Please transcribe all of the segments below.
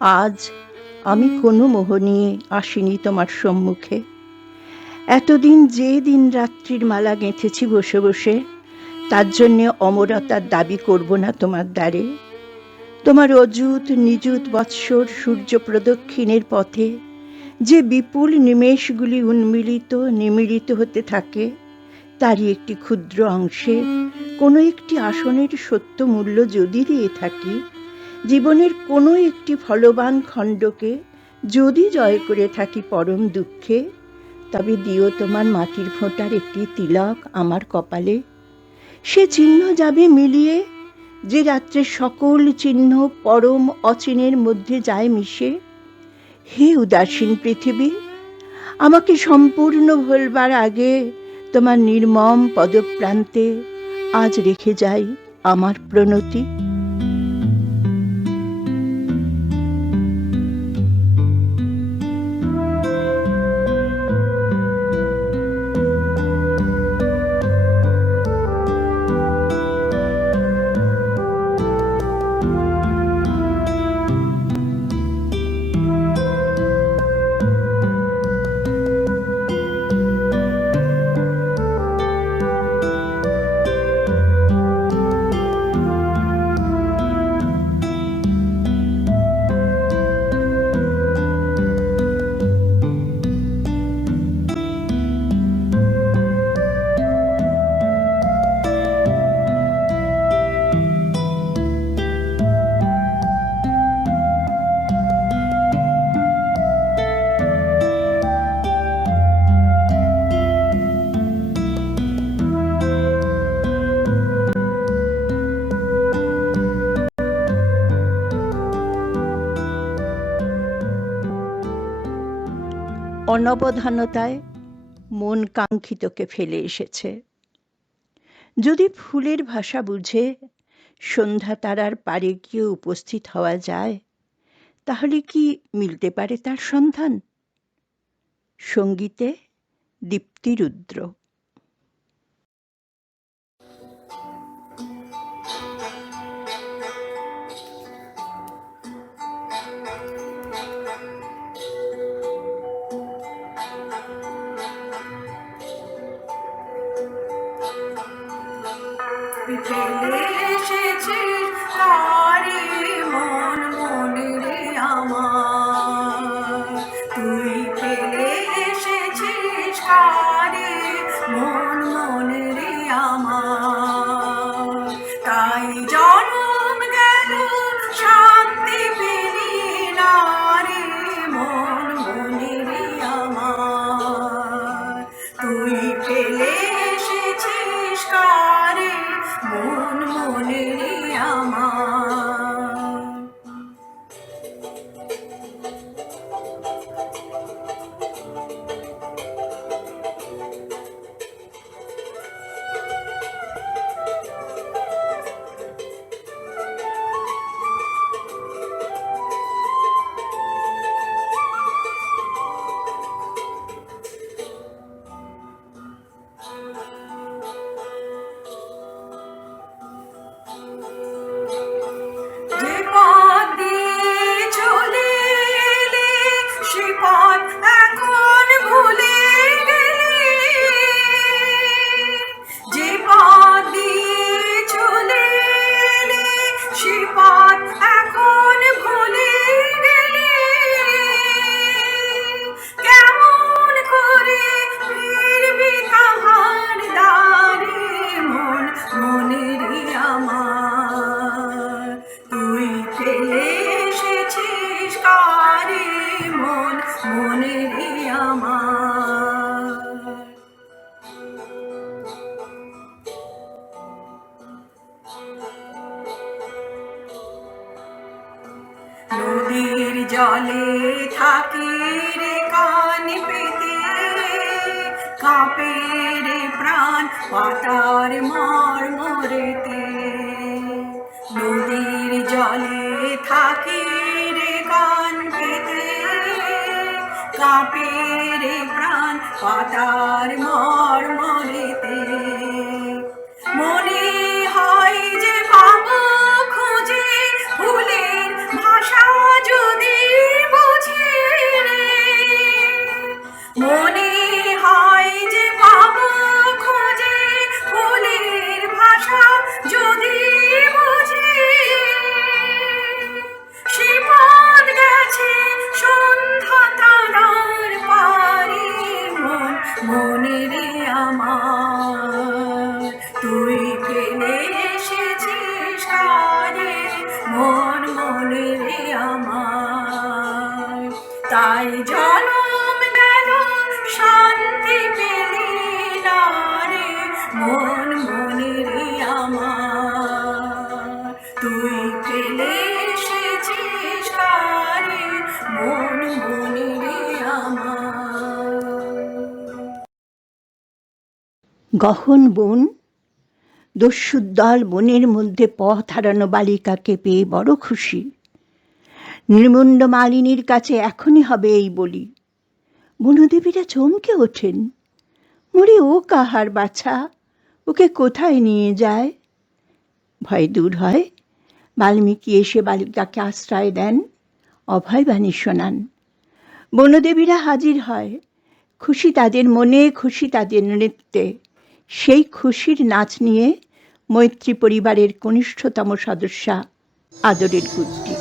আজ আমি কোনো মোহ নিয়ে আসিনি তোমার সম্মুখে। এতদিন যে দিন রাত্রির মালা গেঁথেছি বসে বসে, তার জন্যে অমরতার দাবি করব না তোমার দ্বারে। তোমার অযুত নিযুত বৎসর সূর্য প্রদক্ষিণের পথে যে বিপুল নিমেষগুলি উন্মিলিত নিমীলিত হতে থাকে, তারই একটি ক্ষুদ্র অংশে কোনো একটি আসনের সত্য মূল্য যদি দিয়ে থাকি, জীবনের কোনো একটি ফলবান খণ্ডকে যদি জয় করে থাকি পরম দুঃখে, তবে দিও তোমার মাটির ফোঁটার একটি তিলক আমার কপালে। সে চিহ্ন যাবে মিলিয়ে, যে রাত্রে সকল চিহ্ন পরম অচিনের মধ্যে যায় মিশে। হে উদাসীন পৃথিবী, আমাকে সম্পূর্ণ ভুলবার আগে তোমার নির্মম পদপ্রান্তে আজ রেখে যাই আমার প্রণতি। অনবধানতায় মন কাঙ্ক্ষিতকে ফেলে এসেছে। যদি ফুলের ভাষা বুঝে সন্ধ্যা তারার পারে গিয়ে উপস্থিত হওয়া যায়, তাহলে কি মিলতে পারে তার সন্ধান? সঙ্গীতে দীপ্তিরুদ্র। ফেলে এসেছিস কারে মন মনে রে আমার, তুই ফেলে এসেছিস কারে মন মনে রে আমার। তাই জনম গেল শান্তি পেলি না রে মন মনে রে আমার, তুই ফেলে এসেছিস কারে মন মনে রে আমার। যে পথ দিয়ে চলে এলি সে পথ এখন ভুলে গেলি, যে পথ দিয়ে চলে এলি সে পথ এখন ভুলে গেলি। কেমন করে ফিরবি তাহার দ্বারে মন মনে রে আমার, তুই ফেলে এসেছিস কারে মন মনে রে আমার। নদীর জলে থাকি রে কান পেতে, কাঁপে রে প্রাণ পাতার মর্মরেতে। নদীর জলে থাকি রে কান পেতে, কাঁপে রে প্রাণ পাতার মর্মরেতে। মনে হয় যে পাবো খুঁজে ফুলের ভাষা যদি মনে রে আমার। তাই জনম গেল শান্তি পেলি না রে মন মনে রে আমার। তুই ফেলে এসেছিস কারে মন মনে রে আমার। গহন বন, দস্যুদ্দল বনের মধ্যে পথ হারানো বালিকাকে পেয়ে বড় খুশি। নির্মুণ্ড মালিনীর কাছে এখনই হবে এই বলি। বনদেবীরা চমকে ওঠেন। মরে ও কাহার বাছা, ওকে কোথায় নিয়ে যায়? ভয় দূর হয়, বাল্মীকি এসে বালিকাকে আশ্রয় দেন, অভয়বাণী শোনান। বনদেবীরা হাজির হয়, খুশি তাদের মনে, খুশি তাদের নৃত্যে। সেই খুশির নাচ নিয়ে মৈত্রী পরিবারের কনিষ্ঠতম সদস্যা আদরের গুড্ডি।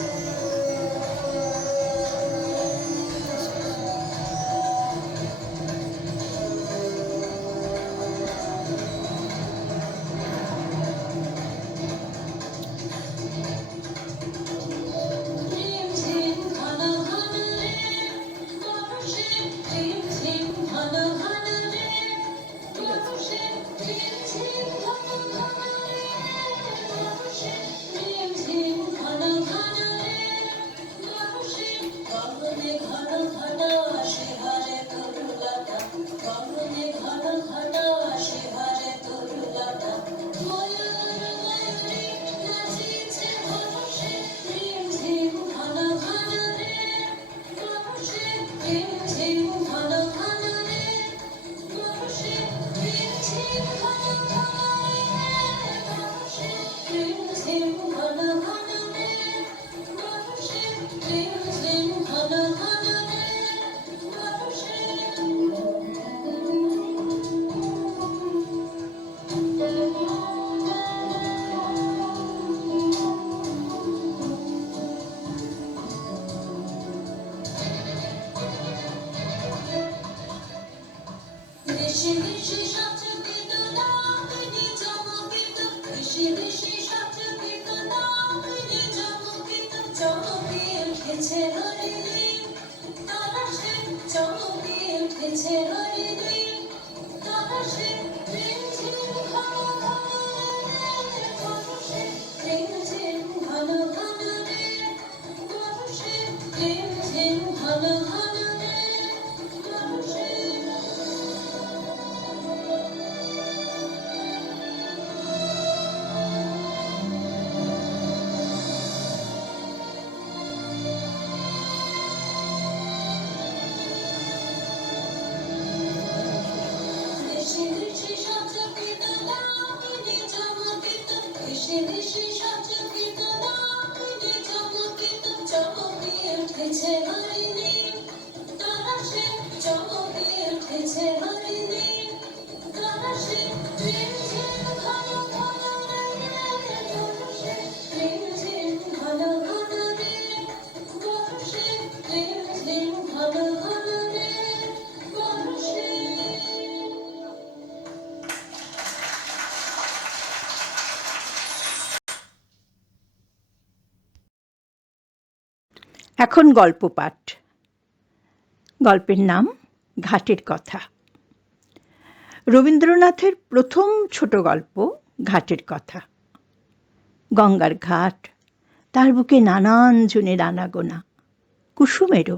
এখন গল্প পাঠ। গল্পের নাম ঘাটের কথা। রবীন্দ্রনাথের প্রথম ছোট গল্প ঘাটের কথা। গঙ্গার ঘাট, তার বুকে নানান জনের আনাগোনা, কুসুমেরও।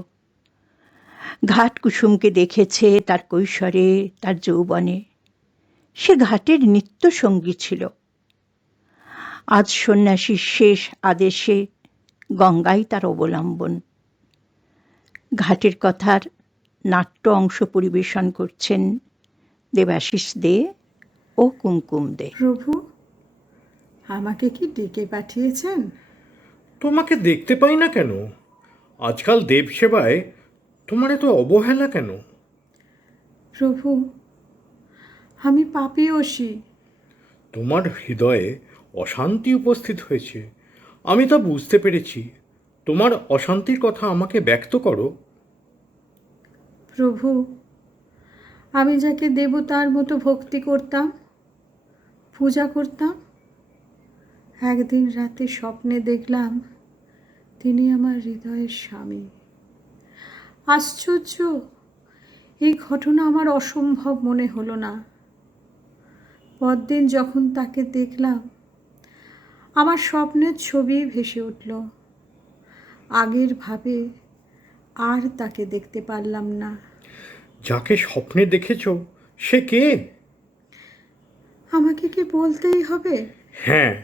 ঘাট কুসুমকে দেখেছে তার কৈশোরে, তার যৌবনে। সে ঘাটের নিত্য সঙ্গী ছিল। আজ সন্ন্যাসীর শেষ আদেশে গঙ্গাই তার অবলম্বন। ঘাটের কথার নাট্য অংশ পরিবেশন করছেন দেবাশিস দে ও কুমকুম দে। প্রভু, আমাকে কি ডেকে পাঠিয়েছেন? তোমাকে দেখতে পাই না কেন? আজকাল দেব সেবায় তোমার এত অবহেলা কেন? প্রভু, আমি পাপীয়সী। তোমার হৃদয়ে অশান্তি উপস্থিত হয়েছে, আমি তা বুঝতে পেরেছি। তোমার অশান্তির কথা আমাকে ব্যক্ত করো। প্রভু, আমি যাকে দেবতার মতো ভক্তি করতাম, পূজা করতাম, একদিন রাতে স্বপ্নে দেখলাম তিনি আমার হৃদয়ের স্বামী। আশ্চর্য, এই ঘটনা আমার অসম্ভব মনে হলো না। পরদিন যখন তাকে দেখলাম, আমার স্বপ্নের ছবি ভেসে উঠল। আগের ভাবে আর তাকে দেখতে পারলাম না। যাকে স্বপ্নে দেখেছ সে কে? আমাকে কি বলতেই হবে? হ্যাঁ,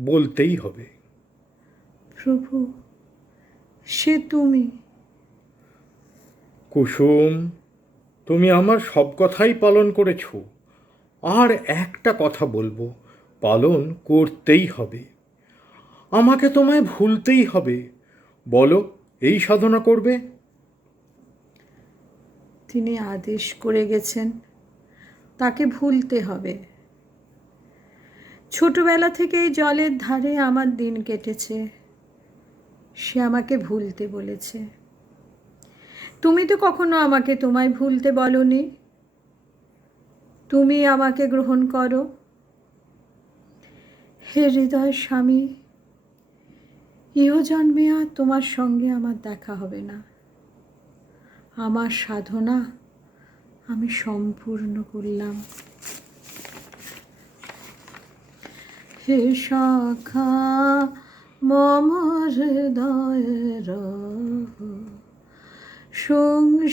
বলতেই হবে। প্রভু, সে তুমি। কুসুম, তুমি আমার সব কথাই পালন করেছ। আর একটা কথা বলবো, পালন করতেই হবে। আমাকে তোমায় ভুলতেই হবে। বলো, এই সাধনা করবে? তিনি আদেশ করে গেছেন, তাকে ভুলতে হবে। ছোটবেলা থেকেই জলের ধারে আমার দিন কেটেছে, সে আমাকে ভুলতে বলেছে। তুমি তো কখনো আমাকে তোমায় ভুলতে বলনি। তুমি আমাকে গ্রহণ করো। হে হৃদয় স্বামী, ইহজন্মে আর তোমার সঙ্গে আমার দেখা হবে না। আমার সাধনা আমি সম্পূর্ণ করলাম। হে সখা মম হৃদয়ের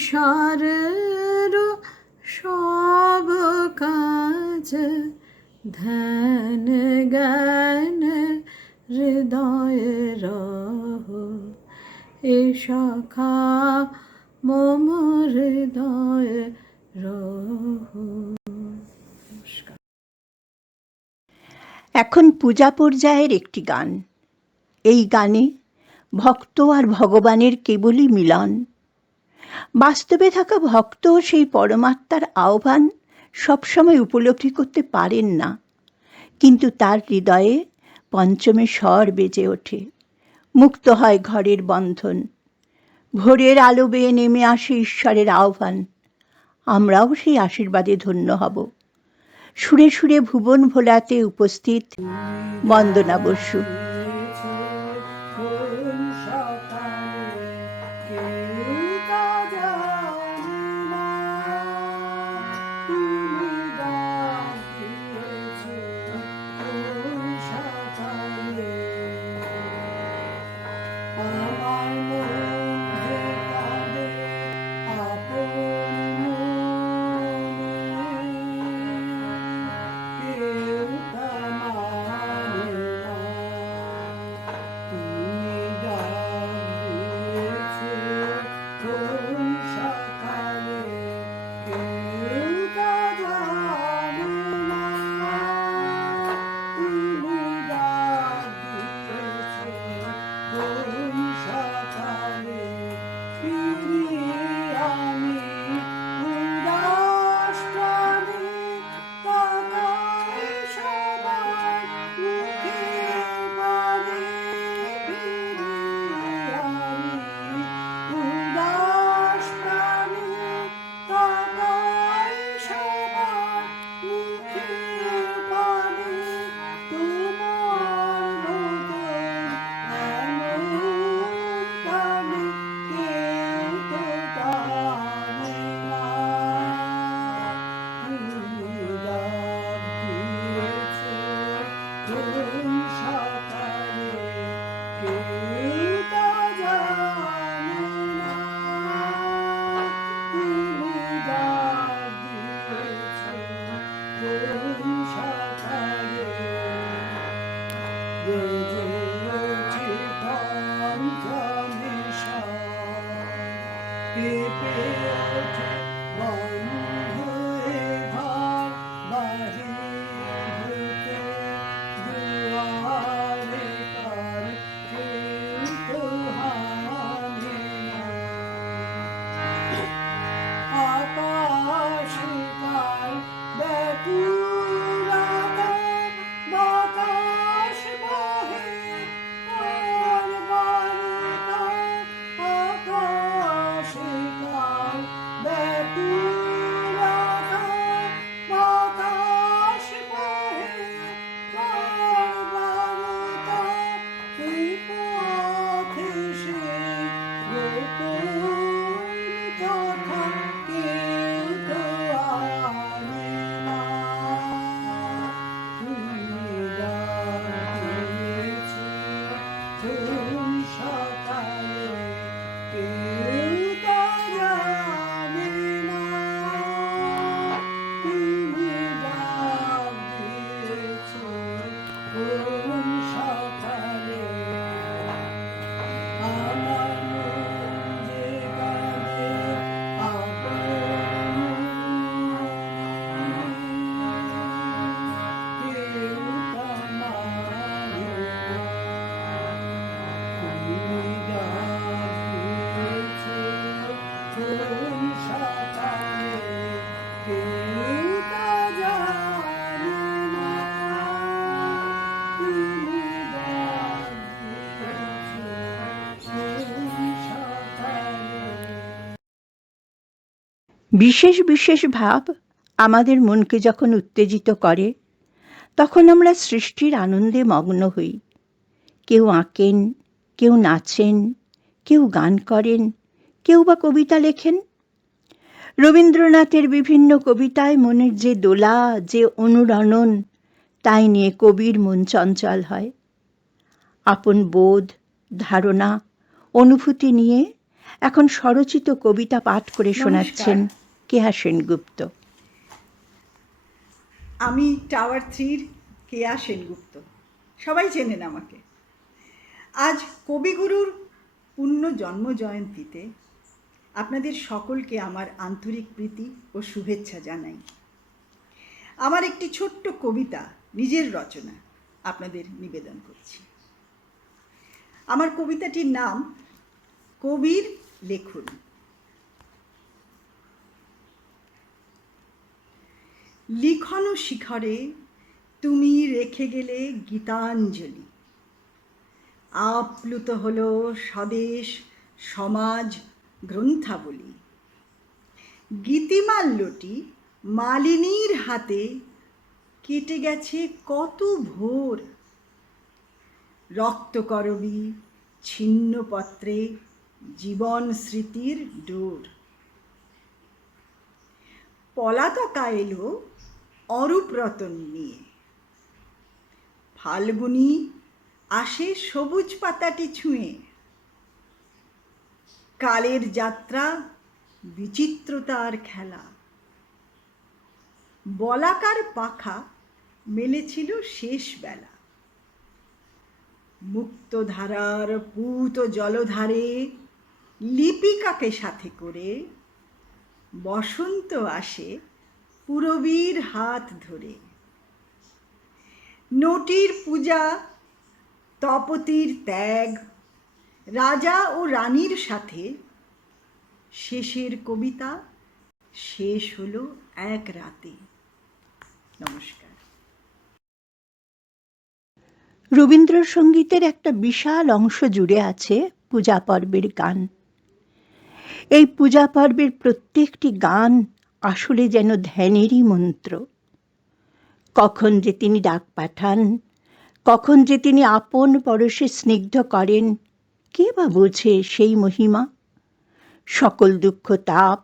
সংসারের সব কাজ ধ্যান জ্ঞান হৃদয়ের এ সখা মম হৃদয় নমস্কার। এখন পূজা পর্যায়ের একটি গান। এই গানে ভক্ত আর ভগবানের কেবলই মিলন। বাস্তবে থাকা ভক্ত সেই পরমাত্মার আহ্বান সবসময় উপলব্ধি করতে পারেন না, কিন্তু তার হৃদয়ে পঞ্চমী স্বর বেজে ওঠে, মুক্ত হয় ঘরের বন্ধন, ভোরের আলো বেয়ে নেমে আসে ঈশ্বরের আহ্বান। আমরাও সেই আশীর্বাদে ধন্য হব। সুরে সুরে ভুবন ভোলাতে উপস্থিত বন্দনা বসু। Thank you. বিশেষ বিশেষ ভাব আমাদের মনকে যখন উত্তেজিত করে, তখন আমরা সৃষ্টির আনন্দে মগ্ন হই। কেউ আঁকেন, কেউ নাচেন, কেউ গান করেন, কেউ বা কবিতা লেখেন। রবীন্দ্রনাথের বিভিন্ন কবিতায় মনের যে দোলা, যে অনুরণন, তাই নিয়ে কবির মন চঞ্চল হয়। আপন বোধ, ধারণা, অনুভূতি নিয়ে এখন স্বরচিত কবিতা পাঠ করে শোনাচ্ছেন কেয়া সেনগুপ্ত। আমি টাওয়ার 3-র কেয়া সেনগুপ্ত, সবাই চেনেন আমাকে। আজ কবিগুরুর পূর্ণ জন্মজয়ন্তীতে আপনাদের সকলকে আমার আন্তরিক প্রীতি ও শুভেচ্ছা জানাই। আমার একটি ছোট্ট কবিতা, নিজের রচনা, আপনাদের নিবেদন করছি। আমার কবিতাটির নাম কবির লেখন। লিখন শিখরে তুমি রেখে গেলে গীতাঞ্জলি, আপ্লুত হলো স্বদেশ সমাজ গ্রন্থাবলী। গীতিমাল্যটি মালিনীর হাতে কেটে গেছে কত ভোর, রক্তকরবী ছিন্নপত্রে জীবন স্মৃতির ডোর। পলাতকা এলো অরূপ রতন নিয়ে, ফাল্গুনি আসে সবুজ পাতাটি ছুঁয়ে। কালের যাত্রা বিচিত্রতার খেলা, বলাকার পাখা মেলেছিল শেষ বেলা। মুক্তধারার পূত জলধারে লিপিকাকে সাথে করে বসন্ত আসে পুরবীর হাত ধরে। নটির পূজা, তপতির ত্যাগ, রাজা ও রানীর সাথে শেষের কবিতা শেষ হলো এক রাতে। নমস্কার। রবীন্দ্রসঙ্গীতের একটা বিশাল অংশ জুড়ে আছে পূজা পর্বের গান। এই পূজা পর্বের প্রত্যেকটি গান আসলে যেন ধ্যানেরই মন্ত্র। কখন যে তিনি ডাক পাঠান, কখন যে তিনি আপন পরশে স্নিগ্ধ করেন, কে বা বোঝে সেই মহিমা? সকল দুঃখ তাপ,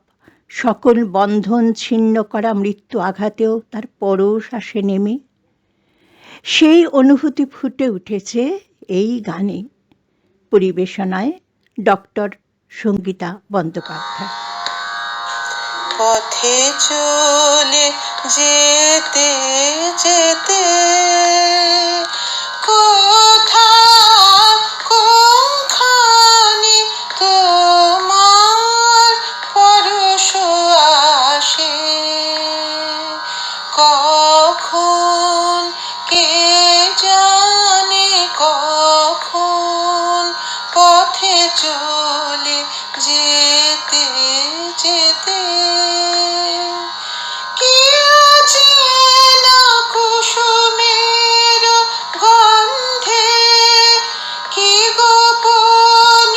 সকল বন্ধন ছিন্ন করা মৃত্যু আঘাতেও তার পরশ আসে নেমে। সেই অনুভূতি ফুটে উঠেছে এই গানে। পরিবেশনায় ডক্টর সঙ্গীতা বন্দ্যোপাধ্যায়। পথে চলে যেতে যেতে কোথা কোনখানে তোমার পরশ আসে, কখন কে জানে কখন পথে চলে যেতে যেতে কি আছে না কুসুমের গন্ধে, কি গোপন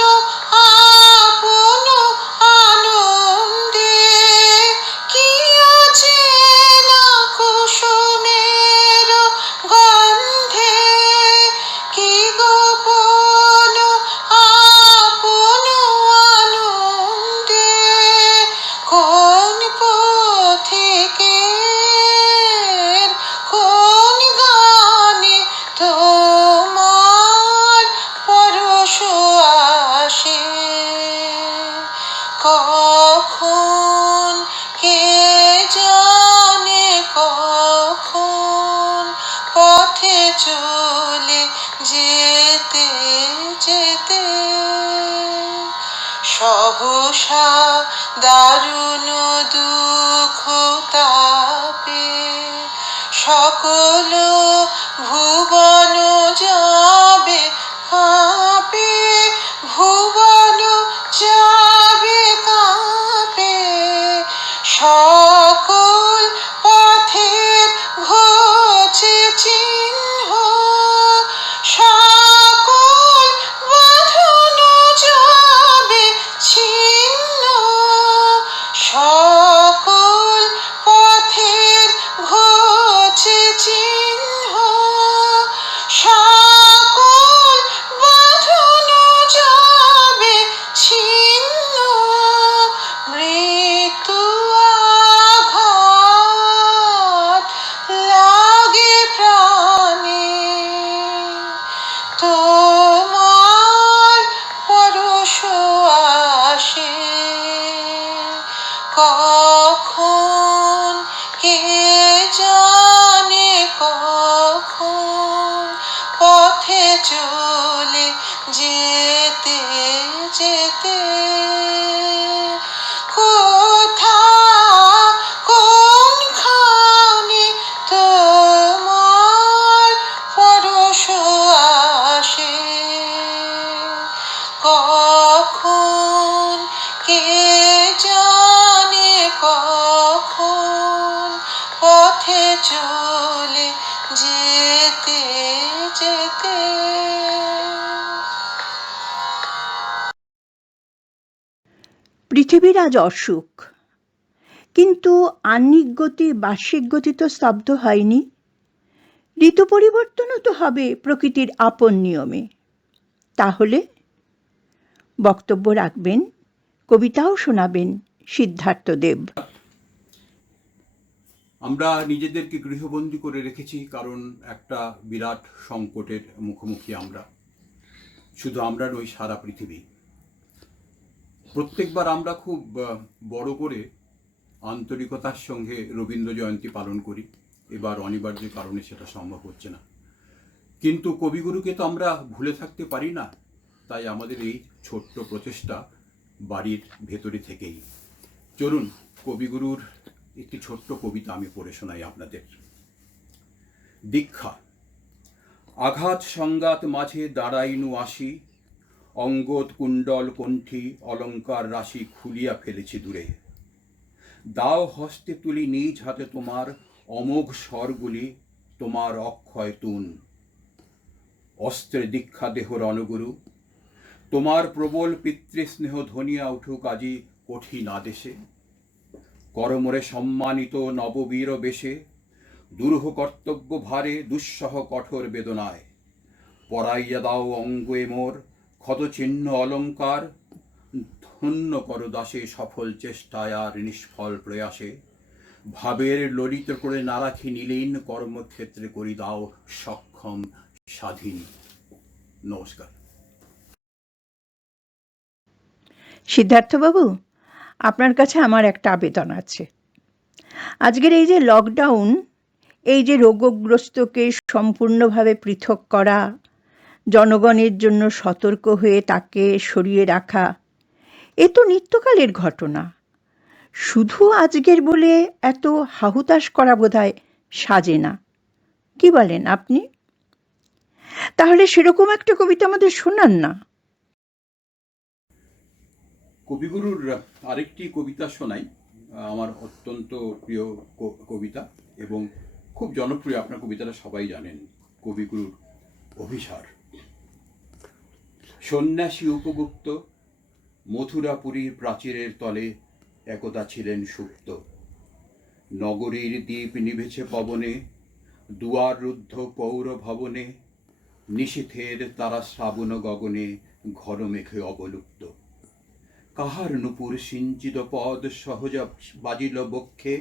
আপন আনন্দে, কি আছে না কুসুমের গন্ধে, কি গোপন আপন আনন্দে, কোন পথিকের কোন গানে তোমার পরশ আসে, কখন কে জানে কখন পথে চলে যেতে যেতে সহসা দারুণ দুঃখ তাপে সকল ভুবন যাবে কাঁপে, ভুবন যাবে কাঁপে, সকল পথের ঘোচে চিহ্ন, সকল বাঁধন যাবে ছিন্ন, আসে, কখন কে জানে কখন পথে চলে যেতে যেতে কোথা কোনখানে তোমার পরশ আসে, কখন কে জানে কখন পথে চলে যেতে যেতে। পৃথিবীর আজ অসুখ, কিন্তু আহ্নিক গতি বার্ষিক গতি তো স্তব্ধ হয়নি। ঋতু পরিবর্তনও তো হবে প্রকৃতির আপন নিয়মে। তাহলে বক্তব্য রাখবেন, কবিতাও শোনাবেন সিদ্ধার্থ দেব। আমরা নিজেদেরকে গৃহবন্দী করে রেখেছি কারণ একটা বিরাট সংকটের মুখোমুখি আমরা। শুধু আমরা নই, সারা পৃথিবী। প্রত্যেকবার আমরা খুব বড় করে আন্তরিকতার সঙ্গে রবীন্দ্র জয়ন্তী পালন করি। এবার অনিবার্য কারণে সেটা সম্ভব হচ্ছে না, কিন্তু কবিগুরুকে তো আমরা ভুলে থাকতে পারি না। তাই আমাদের এই ছোট্ট প্রচেষ্টা বাড়ির ভেতরে থেকেই। চলুন কবিগুরুর একটি ছোট্ট কবিতা আমি পড়ে শোনাই আপনাদের। দীক্ষা। আঘাত সংঘাত মাঝে দাঁড়াইনু আসি, অঙ্গদ কুণ্ডল কণ্ঠী অলঙ্কার রাশি খুলিয়া ফেলেছি দূরে। দাও হস্তে তুলি নিজ হাতে তোমার অমোঘ স্বরগুলি, তোমার অক্ষয় তুন। অস্ত্রে দীক্ষা দেহ রণগুরু, তোমার প্রবল পিতৃস্নেহ ধ্বনিয়া উঠুক আজি কঠিন আদেশে। করমরে সম্মানিত নববীর বেশে, দুরূহ কর্তব্য ভারে দুঃসহ কঠোর বেদনায়। পরাইয়া দাও অঙ্গে মোর ক্ষতচিহ্ন অলঙ্কার, ধন্য কর দাসে সফল চেষ্টায় আর নিষ্ফল প্রয়াসে। ভাবের ললিত করে না রাখি নীলীন, কর্মক্ষেত্রে করি দাও সক্ষম স্বাধীন। নমস্কার। সিদ্ধার্থবাবু, আপনার কাছে আমার একটা আবেদন আছে। আজকের এই যে লকডাউন, এই যে রোগগ্রস্তকে সম্পূর্ণভাবে পৃথক করা, জনগণের জন্য সতর্ক হয়ে তাকে সরিয়ে রাখা, এ তো নিত্যকালের ঘটনা। শুধু আজকের বলে এত হাহুতাশ করা বোধহয় সাজে না। কি বলেন আপনি? তাহলে সেরকম একটা কবিতা আমাদের শোনান না। কবিগুরুর আরেকটি কবিতা শোনাই, আমার অত্যন্ত প্রিয় কবিতা এবং খুব জনপ্রিয়। আপনার কবিতাটা সবাই জানেন, কবিগুরুর অভিসার। সন্ন্যাসী উপগুপ্ত মথুরাপুরীর প্রাচীরের তলে একদা ছিলেন সুপ্ত। নগরীর দ্বীপ নিভেছে পবনে, দুয়ার রুদ্ধ পৌর ভবনে। নিশীথের তারা শ্রাবণ গগনে, ঘর মেঘে অবলুপ্ত। কাহার নূপুর সিঞ্চিত পদ সহজ বাজিল বক্ষে।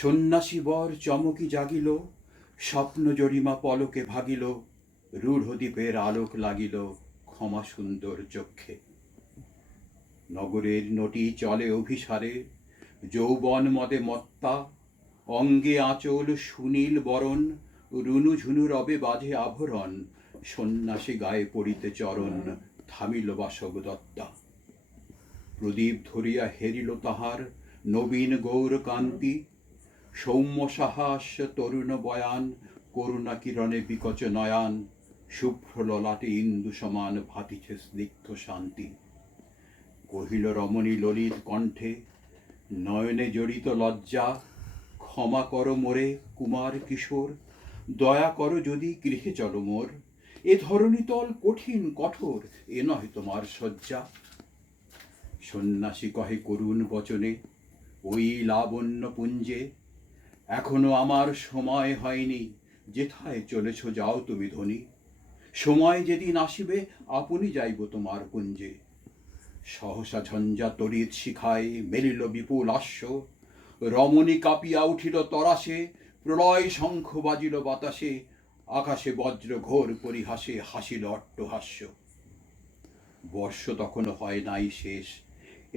সন্ন্যাসী বর চমকি জাগিল, স্বপ্ন জরিমা পলকে ভাগিল। রূঢ় দ্বীপের আলোক লাগিল, ক্ষমা সুন্দর চক্ষে। নগরের নটি চলে অভিসারে, যৌবন মদে মত্তা। অঙ্গে আঁচল সুনীল বরণ, রুনু ঝুনু রবে বাজে আভরণ। সন্ন্যাসী গায়ে পড়িতে চরণ, থামিল বাসব দত্তা। প্রদীপ ধরিয়া হেরিল তাহার নবীন গৌর কান্তি। সৌম্য সাহস তরুণ বয়ান, করুণা কিরণে বিকচ নয়ান। শুভ্র ললাটে ইন্দু সমান ভাতিছে স্নিগ্ধ শান্তি। কহিল রমণী ললিত কণ্ঠে, নয়নে জড়িত লজ্জা। ক্ষমা করো মোরে কুমার কিশোর, দয়া করো যদি গৃহে চলো মোর। এ ধরণী তল কঠিন কঠোর, এ নয় তোমার শয্যা। সন্ন্যাসী কহে করুণ বচনে, ওই লাবণ্য পুঞ্জে। এখনো আমার সময় হয়নি, যেথায় চলেছ যাও তুমি ধনী। সময় যেদিন আসিবে, আপনি যাইব তোমার কুঞ্জে। সহসা ঝঞ্ঝা তড়িৎ শিখায় মেলিল বিপুল আস্য। রমণী কাঁপিয়া উঠিল তরাসে, প্রলয় শঙ্খ বাজিল বাতাসে। আকাশে বজ্র ঘোর পরিহাসে, হাসিল অট্টহাস্য। বর্ষ তখনও হয় নাই শেষ,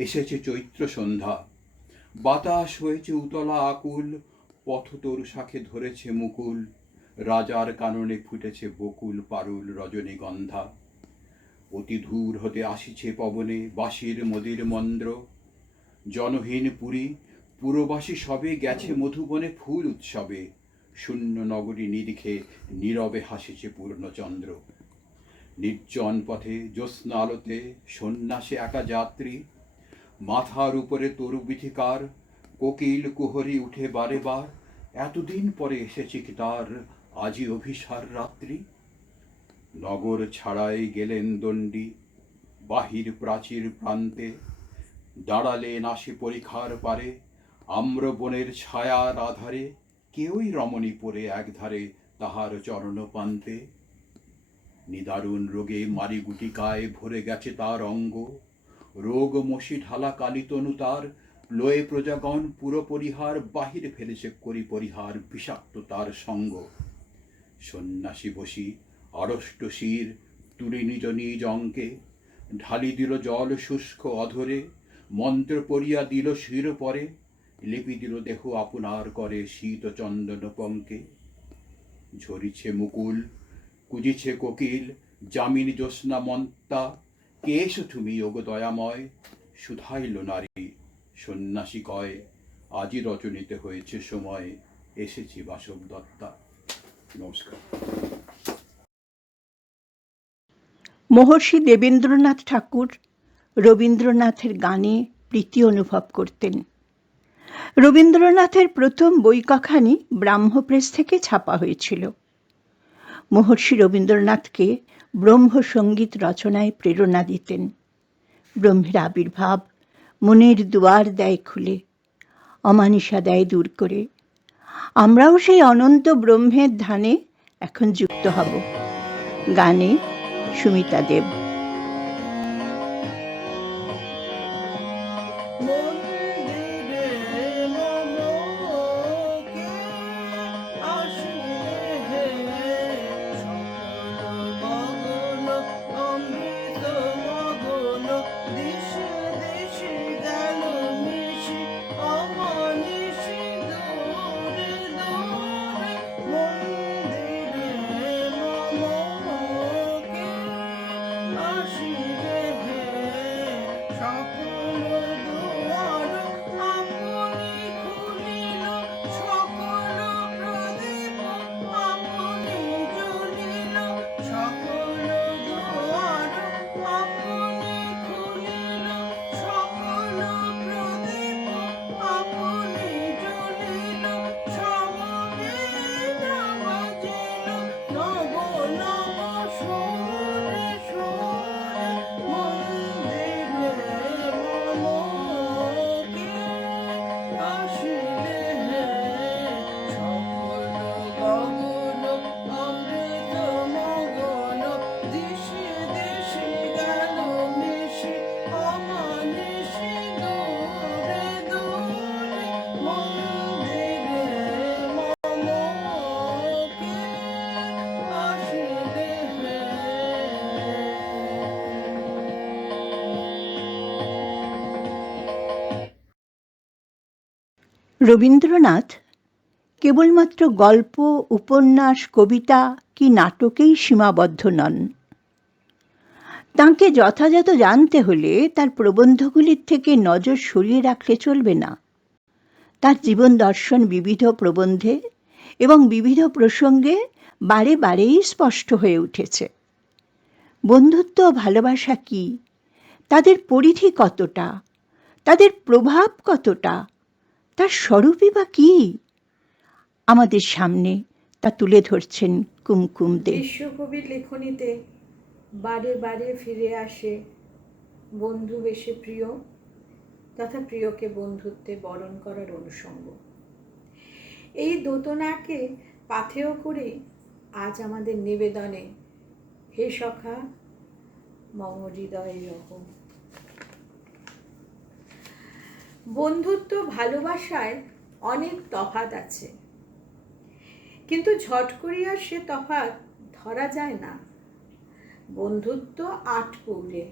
এসেছে চৈত্র সন্ধ্যা, বাতাস হয়েছে উতলা আকুল, পথতরু শাখে ধরেছে মুকুল, রাজার কাননে ফুটেছে বকুল পারুল রজনীগন্ধা। অতি দূর হতে আসিছে পবনে বাঁশির মদির মন্দ্র, জনহীন পুরী পুরবাসী সবে গেছে মধুবনে ফুল উৎসবে, শূন্য নগরী নিরিখে নীরবে হাসিছে পূর্ণচন্দ্র। নির্জন পথে জ্যোৎস্না আলোতে সন্ন্যাসী একা যাত্রী, মাথার উপরে তরু বিথিকার, কোকিল কুহরি উঠে বারে বার, এতদিন পরে এসেছে কি তার আজি অভিসার রাত্রি। নগর ছাড়াই গেলেন দণ্ডী বাহির প্রাচীর প্রান্তে, দাঁড়ালেন আসি পরিখার পারে, আম্র বনের ছায়ার আধারে, কেউই রমণী পরে একধারে তাহার চরণ পান্তে। নিদারুণ রোগে মারিগুটিকায় ভরে গেছে তার অঙ্গ, রোগ মশি ঢালা কালিতনু তার, লয়ে প্রজাগণ পুর পরিহার, বাহিরে ফেলেছে করি পরিহার বিষাক্ত তার সঙ্গ। সন্ন্যাসী বসি আড়ষ্ট শির তুলে নিজ নিজ অঙ্কে, ঢালি দিল জল শুষ্ক অধরে, মন্ত্র পড়িয়া দিল শির পরে, লিপি দিল দেহ আপনার করে শীত চন্দন পঙ্কে। ঝরিছে মুকুল কুজিছে কোকিল, যামিনী জ্যোৎস্না মন্তা, কে এসো তুমি ওগ দয়াময়, শুধাইল নারী সন্ন্যাসী কয়, আজি রজনীতে হয়েছে সময়, এসেছি বাসব দত্তা। নমস্কার। মহর্ষি দেবেন্দ্রনাথ ঠাকুর রবীন্দ্রনাথের গানে প্রীতি অনুভব করতেন। রবীন্দ্রনাথের প্রথম বইকখানি ব্রাহ্মপ্রেস থেকে ছাপা হয়েছিল। মহর্ষি রবীন্দ্রনাথকে ব্রহ্মসঙ্গীত রচনায় প্রেরণা দিতেন। ব্রহ্মের আবির্ভাব মনের দুয়ার দেয় খুলে, অমানিসা দেয় দূর করে। আমরাও সেই অনন্ত ব্রহ্মের ধ্যানে এখন যুক্ত হব। গানে সুমিতা দেব। রবীন্দ্রনাথ কেবলমাত্র গল্প, উপন্যাস, কবিতা কি নাটকেই সীমাবদ্ধ নন। তাঁকে যথাযথ জানতে হলে তার প্রবন্ধগুলির থেকে নজর সরিয়ে রাখলে চলবে না। তার জীবন দর্শন বিবিধ প্রবন্ধে এবং বিবিধ প্রসঙ্গে বারে বারেই স্পষ্ট হয়ে উঠেছে। বন্ধুত্ব ও ভালোবাসা কি, তাদের পরিধি কতটা, তাদের প্রভাব কতটা, তার স্বরূপই বা কি, আমাদের সামনে তা তুলে ধরছেন কুমকুম দে। বিশ্বকবির লেখনীতে বারে বারে ফিরে আসে বন্ধু বেশে প্রিয় তথা প্রিয়কে বন্ধুত্বে বরণ করার অনুষঙ্গ। এই দোতনাকে পাথেয় করে আজ আমাদের নিবেদনে হে সখা মম হৃদয়ে রকম। বন্ধুত্ব ভালোবাসায় অনেক তফাৎ আছে, কিন্তু ঝট করিয়া সে তফাৎ ধরা যায় না। বন্ধুত্ব আট পৌরে,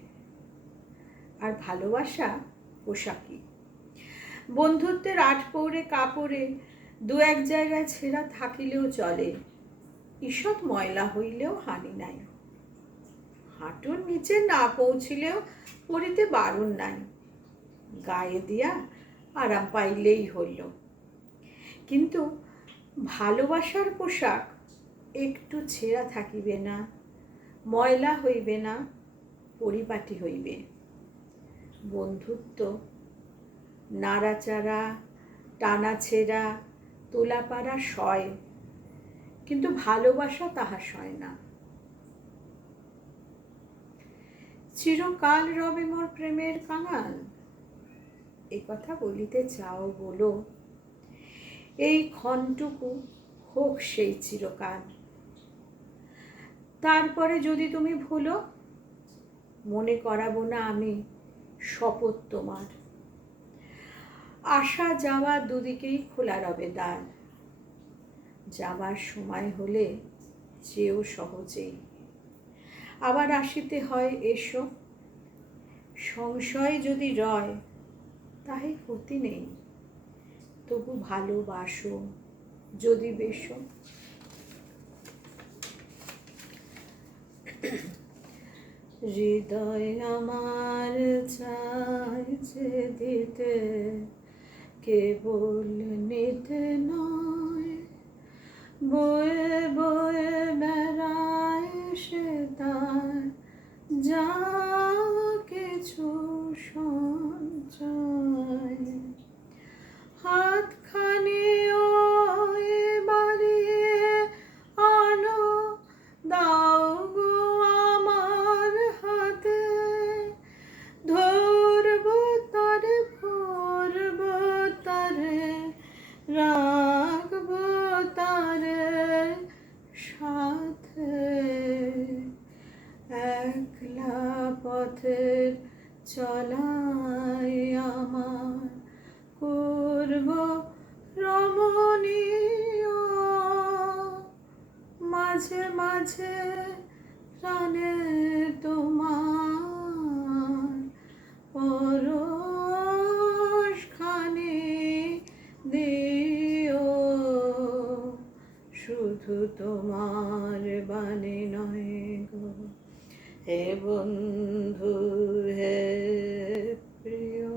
আর ভালোবাসা পোশাকি। বন্ধুত্বের আটপৌরে কাপড়ে দু এক জায়গায় ছেঁড়া থাকিলেও চলে, ঈষৎ ময়লা হইলেও হানি নাই। হাঁটুর নিচে না পৌঁছিলেও পরিতে বারণ নাই, গায়ে দিয়া আরাম পাইলেই হইল। কিন্তু ভালোবাসার পোশাক একটু ছেঁড়া থাকিবে না, ময়লা হইবে না, পরিপাটি হইবে। বন্ধুত্ব নাড়াচাড়া, টানা ছেঁড়া, তোলাপাড়া সয়, কিন্তু ভালোবাসা তাহা সয় না। চিরকাল রবে মোর প্রেমের কাঙাল, এই কথা বলিতে চাও বলো, এই ক্ষণটুকু হোক সেই চিরকাল। তারপরে যদি তুমি ভুলো, মনে করাবো না আমি শপথ তোমার। আসা যাওয়া দুদিকেই খোলা রবে দ্বার, যাবার সময় হলে যেও সহজেই। আবার আসিতে হয় এসো, সংশয় যদি রয় তাহে ক্ষতি নেই, তবু ভালোবাসো যদি বেশো। হৃদয় আমার চাইছে দিতে, কেবল নিতে নয়, বয়ে বয়ে বেড়ায় সে তার যা কিছু সঞ্চয়। হাতখানি ওই বাড়িয়ে আনো, দাও গো আমার হাতে, ধরবো তারে ভরবো তারে, রাখবো তারে সাথে। একলা পথের চলাই আমার করব রমণীয়, মাঝে মাঝে প্রাণে তোমার পরশখানি দিও, শুধু তোমার বাণী নয় গো হে বন্ধু হে প্রিয়।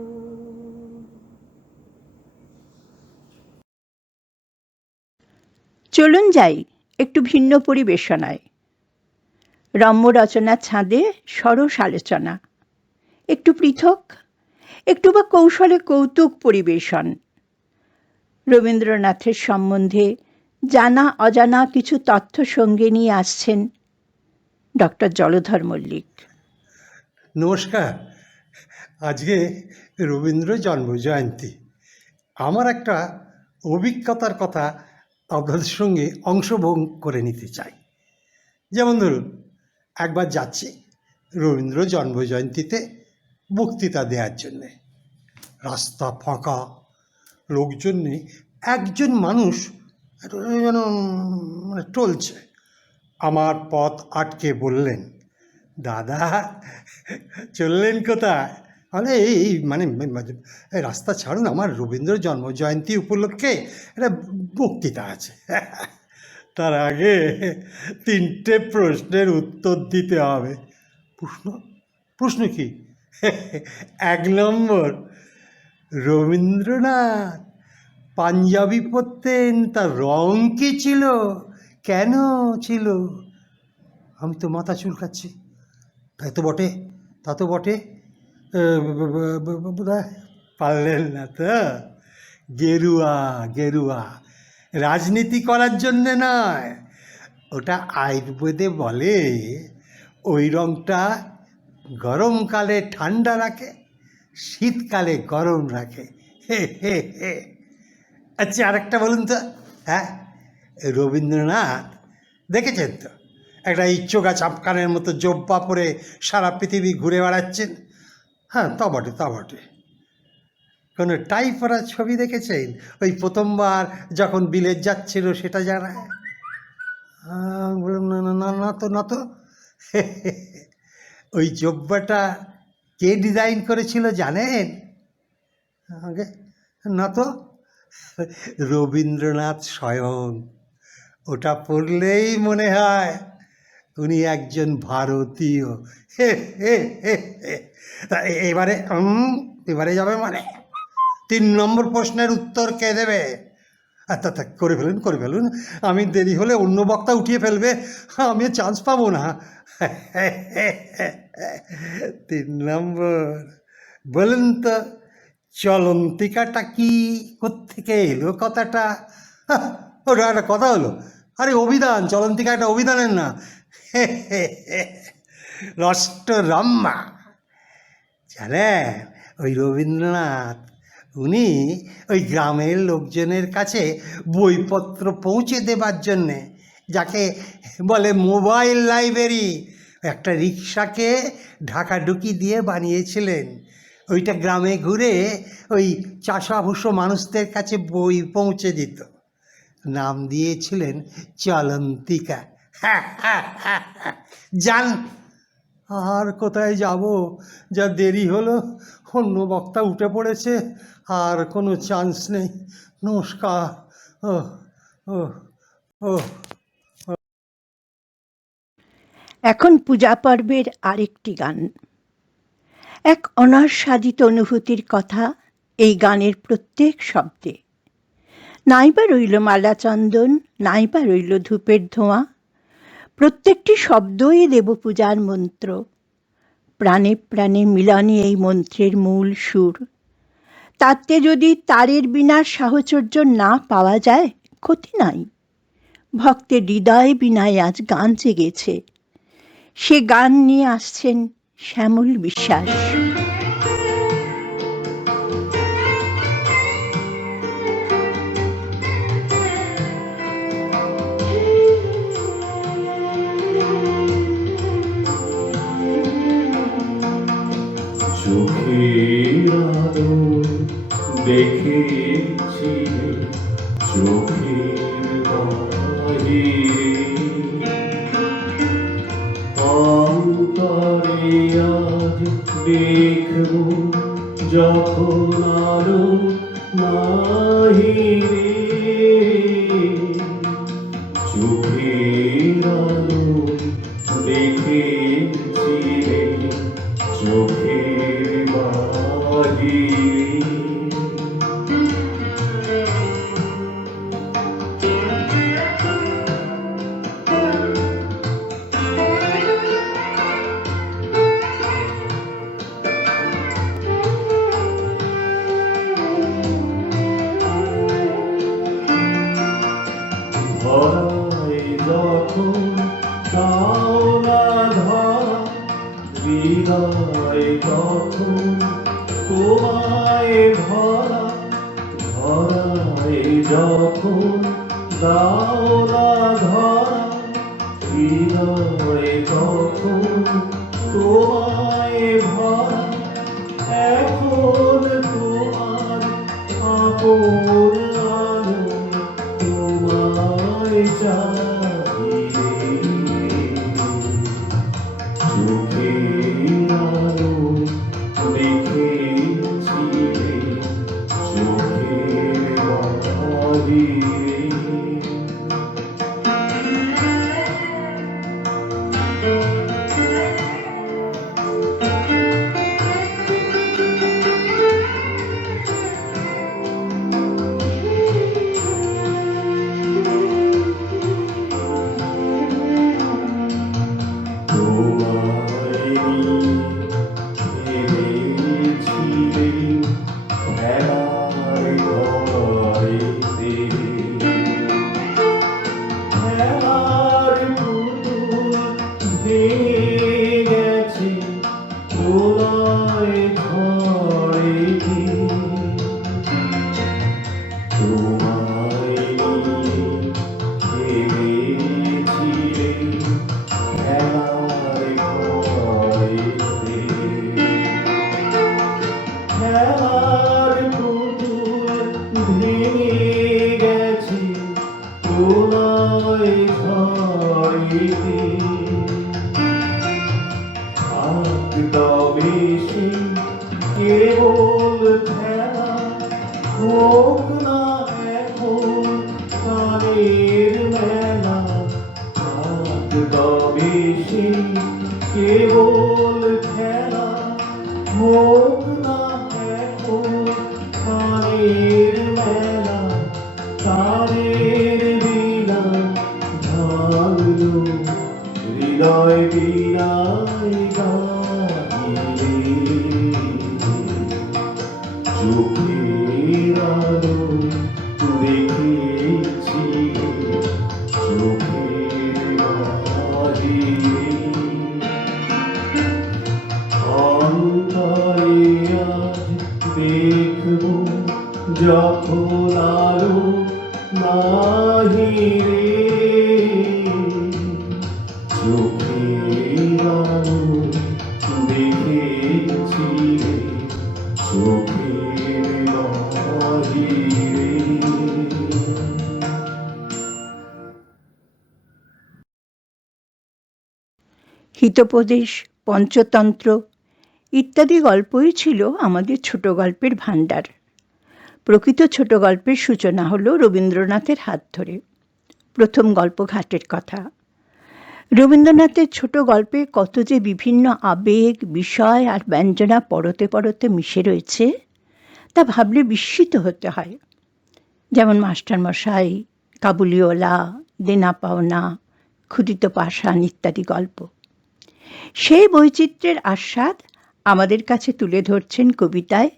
চলুন যাই একটু ভিন্ন পরিবেশনায়। রম্য রচনার ছাঁদে সরস আলোচনা, একটু পৃথক, একটু বা কৌশলে কৌতুক পরিবেশন। রবীন্দ্রনাথের সম্বন্ধে জানা অজানা কিছু তথ্য সঙ্গে নিয়ে আসছেন ডক্টর জলধর মল্লিক। নমস্কার। আজকে রবীন্দ্র জন্মজয়ন্তী। আমার একটা অভিজ্ঞতার কথা আপনাদের সঙ্গে অংশগ্রহণ করে নিতে চাই। যেমন ধরুন, একবার যাচ্ছি রবীন্দ্র জন্মজয়ন্তীতে বক্তৃতা দেওয়ার জন্যে। রাস্তা ফাঁকা, লোকজন নেই, একজন মানুষ যেন মানে টলছে। আমার পথ আটকে বললেন, দাদা চললেন কোথায়? মানে এই মানে রাস্তা ছাড়ুন, আমার রবীন্দ্র জন্মজয়ন্তী উপলক্ষে একটা বক্তৃতা আছে। তার আগে 3টে প্রশ্নের উত্তর দিতে হবে। প্রশ্ন কি? 1 নম্বর, রবীন্দ্রনাথ পাঞ্জাবি পরতেন, তার রং কী ছিল, কেন ছিল? আমি তো মাথা চুলকাচ্ছি। তা তো বটে, পারলেন না তো? গেরুয়া রাজনীতি করার জন্যে নয়, ওটা আয়ুর্বেদে বলে ওই রঙটা গরমকালে ঠান্ডা রাখে, শীতকালে গরম রাখে। আচ্ছা, আরেকটা বলুন তো। হ্যাঁ, রবীন্দ্রনাথ দেখেছেন তো একটা ইচ্ছুকা চাপকানের মতো জব্বা পরে সারা পৃথিবী ঘুরে বেড়াচ্ছেন? হ্যাঁ, তা বটে। কোনো টাই পরা ছবি দেখেছেন ওই প্রথমবার যখন বিলেত যাচ্ছিল সেটা যারা? বললাম না তো। ওই জব্বাটা কে ডিজাইন করেছিল জানেন? আগে না তো, রবীন্দ্রনাথ স্বয়ং। ওটা পড়লেই মনে হয় উনি একজন ভারতীয়। হে হে হে হে। তা এবারে যাবে মানে 3 নম্বর প্রশ্নের উত্তর কে দেবে? আচ্ছা করে ফেলুন, আমি দেরি হলে অন্য বক্তা উঠিয়ে ফেলবে, আমি চান্স পাবো না। 3 নম্বর, বলুন তো চলন্তিকাটা কি, কোত্থেকে এলো কথাটা? ওটা একটা কথা হলো? আরে অভিধান, চলন্তিকা একটা অভিধানের না। রাষ্ট্ররম্যা। জানেন, ওই রবীন্দ্রনাথ উনি ওই গ্রামের লোকজনের কাছে বইপত্র পৌঁছে দেবার জন্যে, যাকে বলে মোবাইল লাইব্রেরি, একটা রিক্সাকে ঢাকাঢুকি দিয়ে বানিয়েছিলেন। ওইটা গ্রামে ঘুরে ওই চাষাভুষো মানুষদের কাছে বই পৌঁছে দিত। নাম দিয়েছিলেন চলন্তিকা। যান, আর কোথায় যাব? যা দেরি হলো, অন্য বক্তা উঠে পড়েছে, আর কোনো চান্স নেই। নমস্কার। ও ও ও এখন পূজা পর্বের আরেকটি গান। এক অনাস্বাদিত অনুভূতির কথা এই গানের প্রত্যেক শব্দে। নাইবা রইল মালাচন্দন, নাইবা রইল ধূপের ধোঁয়া, প্রত্যেকটি শব্দই দেবপূজার মন্ত্র। প্রাণে প্রাণে মিলনে এই মন্ত্রের মূল সুর। তাতে যদি তারের বিনা সাহচর্য না পাওয়া যায়, ক্ষতি নাই। ভক্তের হৃদয় বিনায় আজ গান জেগেছে। সে গান নিয়ে আসছেন শ্যামল বিশ্বাস। চোখের আলো দেখেছি, চোখের বাহিরে অন্তরে আজ দেখব যখন আলো নাহিরে। চোখের আলো দেখেছি, চোখের বাহিরে ধরায় যখন দাও না ধরা, হৃদয় তখন তোমায় ভরা। ধরায় যখন দাও না ধরা, হৃদয় তখন তোমায় ভরা। এখন তোমার আপন আলো তোমায় চাহিয়ে। চোখের আলো দেখেছি, চোখের বাহিরে তোমায় ভেবেছিলেন খেলার ঘরেতে। কেবল খেলা হোক না এখন প্রাণের মেলা তবে সেই কেবল খেলা হোক না এখন প্রাণের মেলা তারের বিনা ভালো হৃদয় বিনায় গাহিরে চোখের আলো দেখেছি চোখের বাহিরে অন্তরে আজ দেখব যখন আলো নাহিরে চোখের আলো দেখেছি রে চোখের বাহিরে হিতোপদেশ, পঞ্চতন্ত্র ইত্যাদি গল্পই ছিল আমাদের ছোট গল্পের ভাণ্ডার। প্রকৃত ছোট গল্পের সূচনা হলো রবীন্দ্রনাথের হাত ধরে। প্রথম গল্প ঘাটের কথা। রবীন্দ্রনাথের ছোট গল্পে কত যে বিভিন্ন আবেগ, বিষয় আর ব্যঞ্জনা পরতে পরতে মিশে রয়েছে তা ভাবলে বিস্মিত হতে হয়। যেমন মাস্টারমশাই, কাবুলিওয়ালা, দেনা পাওনা, ক্ষুদিত পাষাণ ইত্যাদি গল্প। সেই বৈচিত্র্যের আস্বাদ আমাদের কাছে তুলে ধরছেন কবিতায়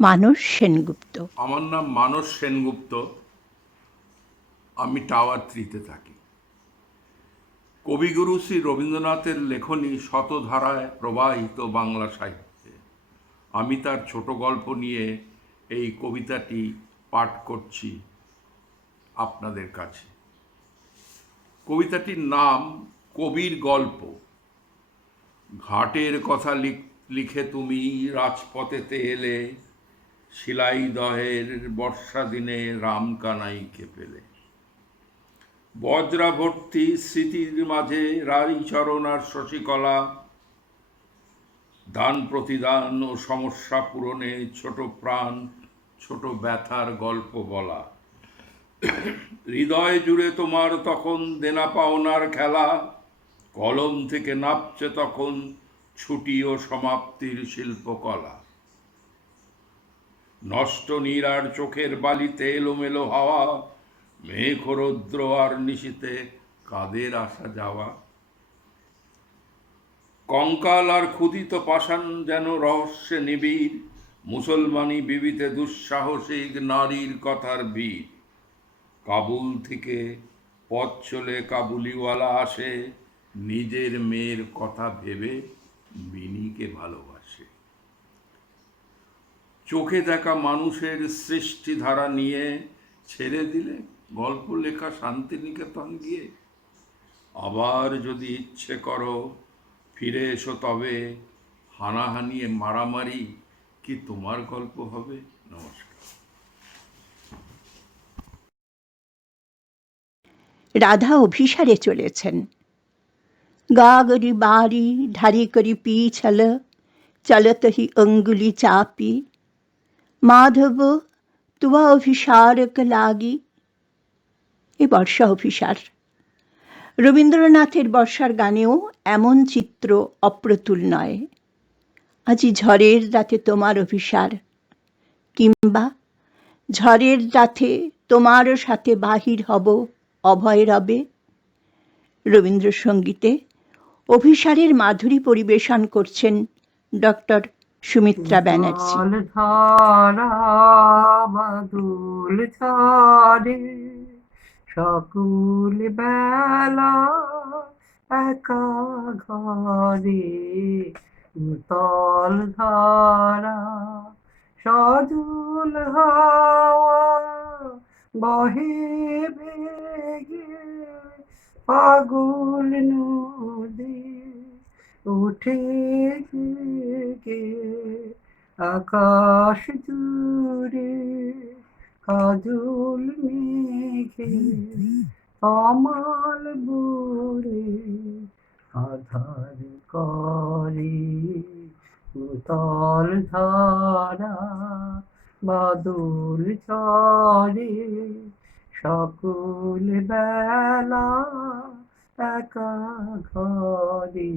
মানস সেনগুপ্ত। আমার নাম মানস সেনগুপ্ত। আমি টাওয়ার 3-তে থাকি। কবিগুরু শ্রী রবীন্দ্রনাথের লেখনী শতধারায় প্রবাহিত বাংলা সাহিত্যে আমি তার ছোট গল্প নিয়ে এই কবিতাটি পাঠ করছি আপনাদের কাছে। কবিতাটির নাম কবির গল্প। ঘাটের কথা লিখে তুমি রাজপথেতে এলে, শিলাইদহের বর্ষা দিনে রামকানাইকে পেলে। বজ্রাভর্তি স্মৃতির মাঝে রাইচরণ আর শশীকলা, দান প্রতিদান ও সমস্যা পূরণে ছোট প্রাণ ছোট ব্যথার গল্প বলা। হৃদয় জুড়ে তোমার তখন দেনা পাওনার খেলা, কলম থেকে নাপছে তখন ছুটি ও সমাপ্তির শিল্পকলা। নষ্ট নীরার চোখের বালিতে এলোমেলো হাওয়া, মেঘ রৌদ্র আর নিশীতে কাদের আসা যাওয়া। কঙ্কাল আর ক্ষুদিত পাষাণ যেন রহস্যে নিবিড়, মুসলমানি বিবিতে দুঃসাহসিক নারীর কথার ভিড়। কাবুল থেকে পথ চলে কাবুলিওয়ালা আসে, নিজের মেয়ের কথা ভেবে মিনিকে ভালোবাসে। চোখে দেখা মানুষের সৃষ্টিধারা নিয়ে ছেড়ে দিলে গল্প লেখা শান্তিনিকেতন গিয়ে। আবার যদি ইচ্ছে করো ফিরে এসো তবে, হানাহানি মারামারি কি তোমার গল্প হবে? নমস্কার। রাধা অভিসারে চলেছেন। গাগরি বারি ধারি করি পিছল, চলত হি অঙ্গুলি চাপি, মাধব তুয়া অভিসারক লাগি। এ বর্ষা অভিসার। রবীন্দ্রনাথের বর্ষার গানেও এমন চিত্র অপ্রতুল নয়। আজি ঝড়ের রাতে তোমার অভিসার, কিংবা ঝড়ের রাতে তোমার সাথে বাহির হব অভয় রবে। রবীন্দ্রসঙ্গীতে অভিসারের মাধুরী পরিবেশন করছেন ডক্টর সুমিত্রা ব্যানার্জি। ধারা বাদুল ঝরে সকুল বেলা একা ঘরে, উতল ধারা সজল হাওয়া বহে বেগে, পাগল নদী উঠে জেগে, আকাশ জুড়ে কাজল মেঘে তমাল বুড়ে আধার করে উতল ধারা বাদল ঝরে সকল বেলা একা ঘরে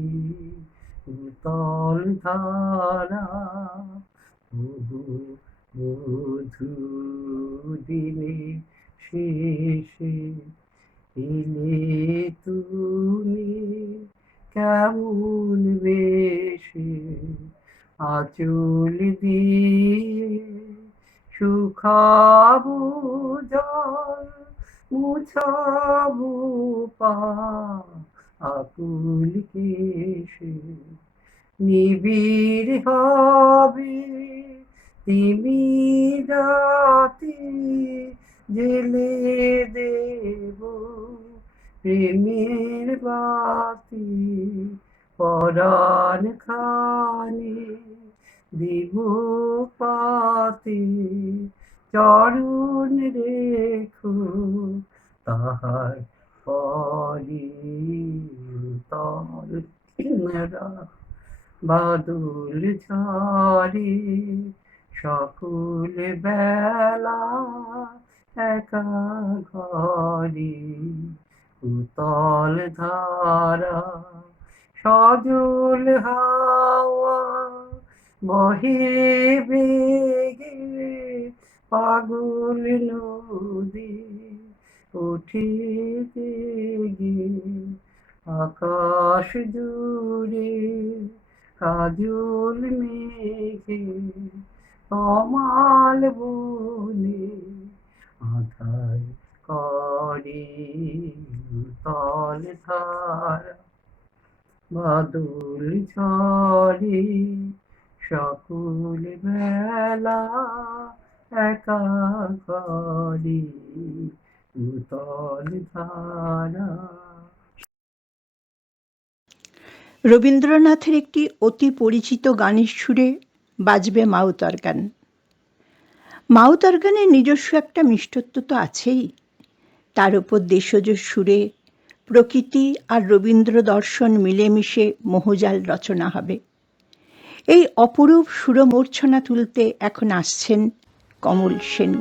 উতল ধারা বহু মধু দিনে শেষে এলে তুমি কেমন বেশে আঁচল দিয়ে শুকাবো জল মুছাবো পা আকুল কেশে নিবিড় হবে তিমি রাতে জেলে দেব প্রেমের বাতি পরাণ খানে দিব পাতে চরণ রেখো তাহার পরি তল বাদল ঝরে সকল বেলা একা ঘরে উতল ধারা সজল হাওয়া বহে বেগে পাগল নদী উঠে জেগে আকাশ জুড়ে কাজল মেঘে তমাল বনে আধার করে তল ধারা বাদল ঝরে সকল বেলা একা ঘরে উতল ধারা। রবীন্দ্রনাথের একটি অতি পরিচিত গানের সুরে বাজবে মাউতার গান। মাউতার গানের নিজস্ব একটা মিষ্টত্ব তো আছেই, তার উপর দেশজ সুরে প্রকৃতি আর রবীন্দ্র দর্শন মিলেমিশে মোহজাল রচনা হবে। এই অপরূপ সুরমূর্ছনা তুলতে এখন আসছেন কমল সেন।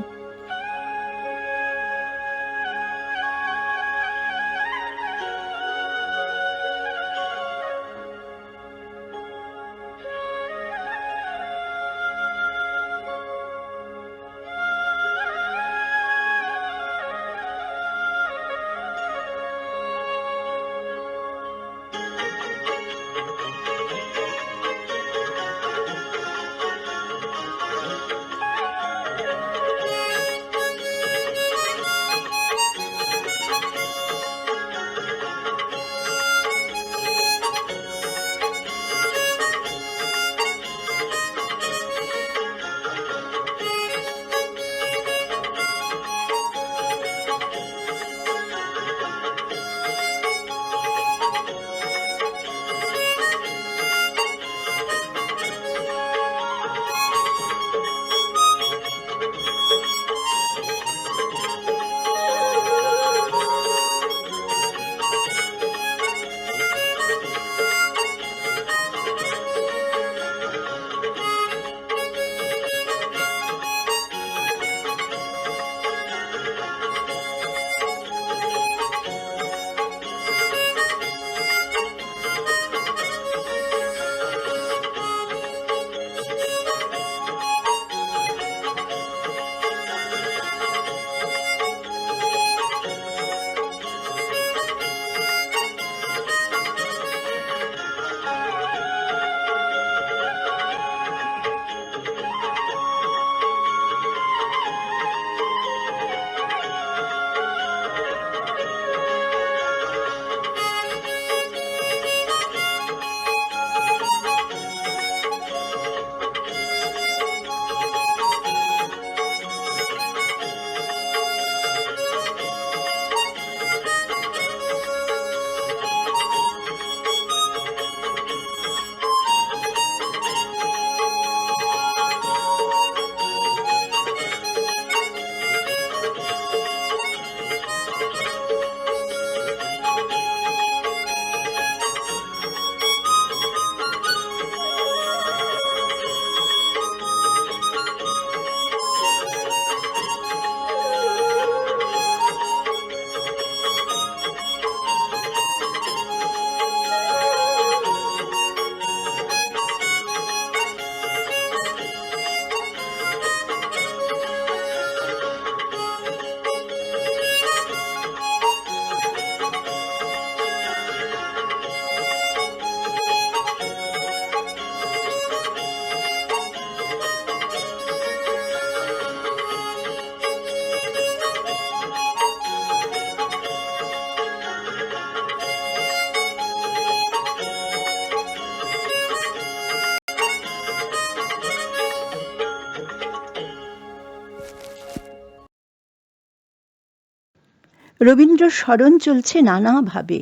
রবীন্দ্র স্মরণ চলছে নানাভাবে,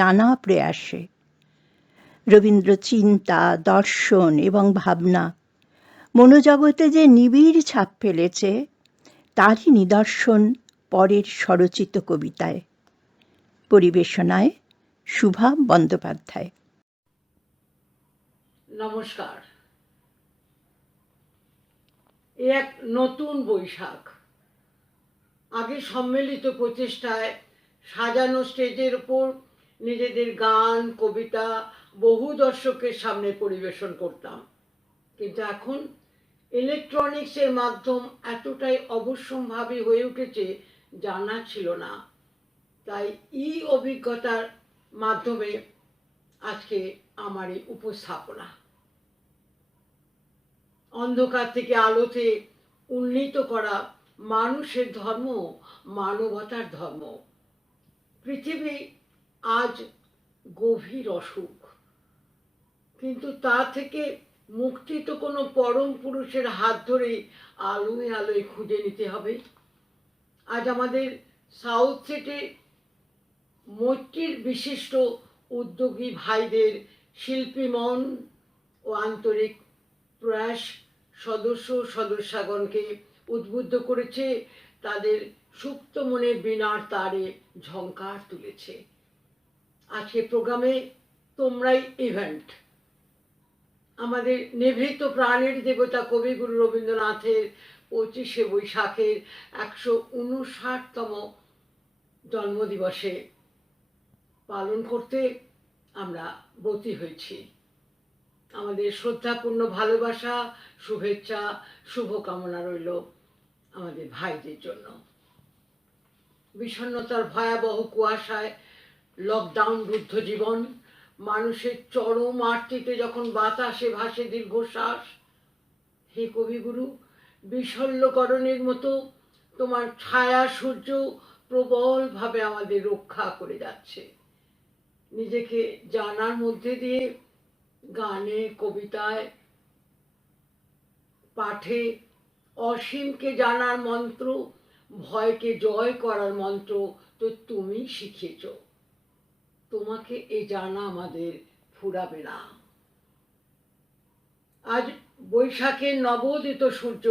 নানা প্রয়াসে। রবীন্দ্র চিন্তা, দর্শন এবং ভাবনা মনোজগতে যে নিবিড় ছাপ ফেলেছে, তারই নিদর্শন পরের স্বরচিত কবিতায়। পরিবেশনায় শুভা বন্দ্যোপাধ্যায়। নমস্কার। এ এক নতুন বৈশাখ। আগে সম্মিলিত প্রচেষ্টায় সাজানো স্টেজের উপর নিজেদের গান, কবিতা বহু দর্শকের সামনে পরিবেশন করতাম, কিন্তু এখন ইলেকট্রনিক্সের মাধ্যম এতটাই অবশ্যম্ভাবী হয়ে উঠেছে জানা ছিল না। তাই অভিজ্ঞতার মাধ্যমে আজকে আমার এই উপস্থাপনা। অন্ধকার থেকে আলোতে উন্নীত করা মানুষের ধর্ম, মানবতার ধর্ম। পৃথিবী আজ গভীর অসুখ, কিন্তু তা থেকে মুক্তি তো কোনো পরম পুরুষের হাত ধরে আলোয় আলোয় খুঁজে নিতে হবে। আজ আমাদের সাউথ সিটি মৈত্রীর বিশিষ্ট উদ্যোগী ভাইদের শিল্পী মন ও আন্তরিক প্রয়াস সদস্যগণকে উদ্বুদ্ধ করেছে, তাদের সুপ্ত মনে বীণার তারে ঝংকার তুলেছে। আজকে প্রোগ্রামে তোমরাই ইভেন্ট। আমাদের নিভৃত প্রাণের দেবতা কবিগুরু রবীন্দ্রনাথের 25শে বৈশাখের 159তম জন্মদিবসে পালন করতে আমরা ব্রতী হয়েছি। আমাদের শ্রদ্ধাপূর্ণ ভালোবাসা, শুভেচ্ছা, শুভকামনা রইল আমাদের ভাইদের জন্য। বিষণ্ণতার ভয়াবহ কুয়াশায় লকডাউন রুদ্ধ জীবন, মানুষের চরম আরতিতে যখন বাতাসে ভাসে দীর্ঘশ্বাস, হে কবিগুরু, বিশল্যকরণের মতো তোমার ছায়া সূর্য প্রবলভাবে আমাদের রক্ষা করে যাচ্ছে। নিজেকে জানার মধ্যে দিয়ে গানে, কবিতায়, পাঠে অসীমকে জানার মন্ত্র, ভয়কে জয় করার মন্ত্র তো তুমি শিখিয়েছ। তোমাকে এ জানা আমাদের ফুরাবে না। আজ বৈশাখের নবোদিত সূর্য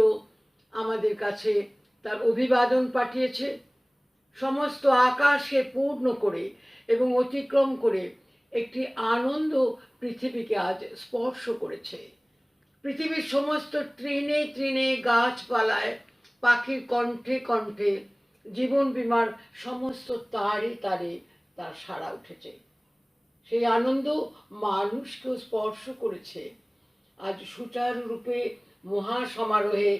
আমাদের কাছে তার অভিবাদন পাঠিয়েছে। সমস্ত আকাশকে পূর্ণ করে এবং অতিক্রম করে একটি আনন্দ পৃথিবীকে আজ স্পর্শ করেছে। পৃথিবীর সমস্ত তৃণে তৃণে, গাছপালায়, পাখির কণ্ঠে কণ্ঠে, জীবন বীমার সমস্ত তারে তারে তার সাড়া উঠেছে। সেই আনন্দ মানুষকেও স্পর্শ করেছে। আজ সুচারুরূপে মহাসমারোহে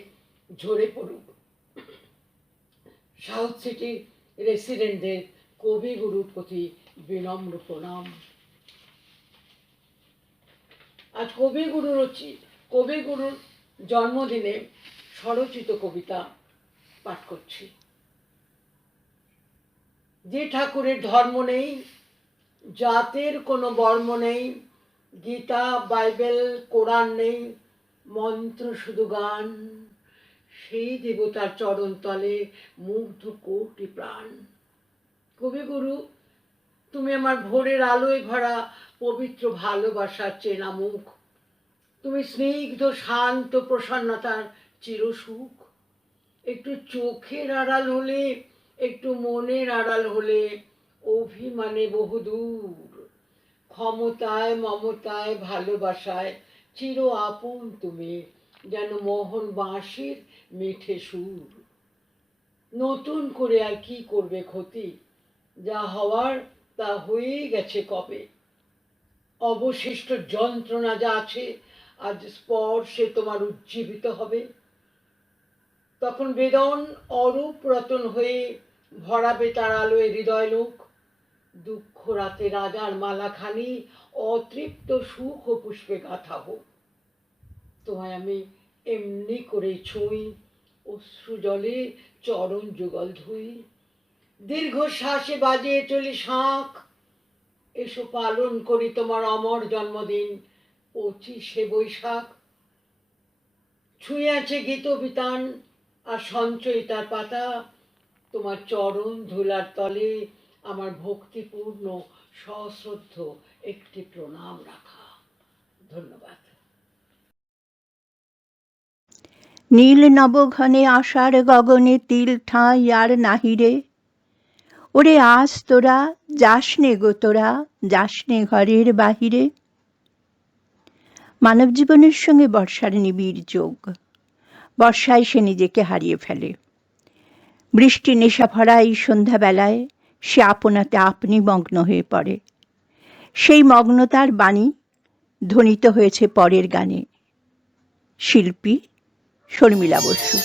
ঝরে পড়ুক সাউথ সিটির রেসিডেন্টদের কবিগুরুর প্রতি বিনম্র প্রণাম। আজ কবিগুরুর জন্মদিনে স্বরচিত কবিতা পাঠ করছি। যে ঠাকুরের ধর্ম নেই, জাতের কোনো বর্ম নেই, গীতা, বাইবেল, কোরআন নেই, মন্ত্র শুধু গান, সেই দেবতার চরণ তলে মুগ্ধ কোটি প্রাণ। কবিগুরু, তুমি আমার ভোরের আলোয় ভরা পবিত্র ভালোবাসার চেনা মুখ। তুমি স্নিগ্ধ শান্ত প্রসন্নতার চিরসুখ। একটু চোখের আড়াল হলে, একটু মনের আড়াল হলে, অভিমানে বহুদূর, ক্ষমতায়, মমতায়, ভালোবাসায় চির আপন তুমি, যেন মোহন বাঁশির মিঠে সুর। নতুন করে আর কি করবে ক্ষতি, যা হওয়ার তা হয়েই গেছে কবে। অবশিষ্ট যন্ত্রণা যা আছে আজ স্পর্শে তোমার উজ্জীবিত হবে। তখন বেদন অরূপ রতন হয়ে ভরাবে তার আলোয় হৃদয় লোক। দুঃখ রাতে রাজার মালাখানি অতৃপ্ত সুখ ও পুষ্পে গাঁথা হোক। তোমায় আমি এমনি করে ছুঁই, অশ্রু জলে চরণ যুগল ধুই। দীর্ঘশ্বাসে বাজিয়ে চলি শাঁখ, এসো পালন করি তোমার অমর জন্মদিন 25শে বৈশাখ। ছুঁয়ে আছে গীত বিতান আর সঞ্চয়িতার পাতা, তোমার চরণ ধুলার তলে আমার ভক্তিপূর্ণ সশ্রদ্ধ একটি প্রণাম রাখা। ধন্যবাদ। নীল নবঘনে আষাঢ় গগনে তিল ঠাঁই আর নাহিরে, ওরে আজ তোরা যাসনে গো তোরা, যাসনে ঘরের বাহিরে। মানব জীবনের সঙ্গে বর্ষার নিবিড় যোগ। বর্ষায় সে নিজেকে হারিয়ে ফেলে। বৃষ্টি নেশা ভরা এই সন্ধ্যাবেলায় সে আপনাতে আপনি মগ্ন হয়ে পড়ে। সেই মগ্নতার বাণী ধ্বনিত হয়েছে পরের গানে। শিল্পী শর্মিলা বসু।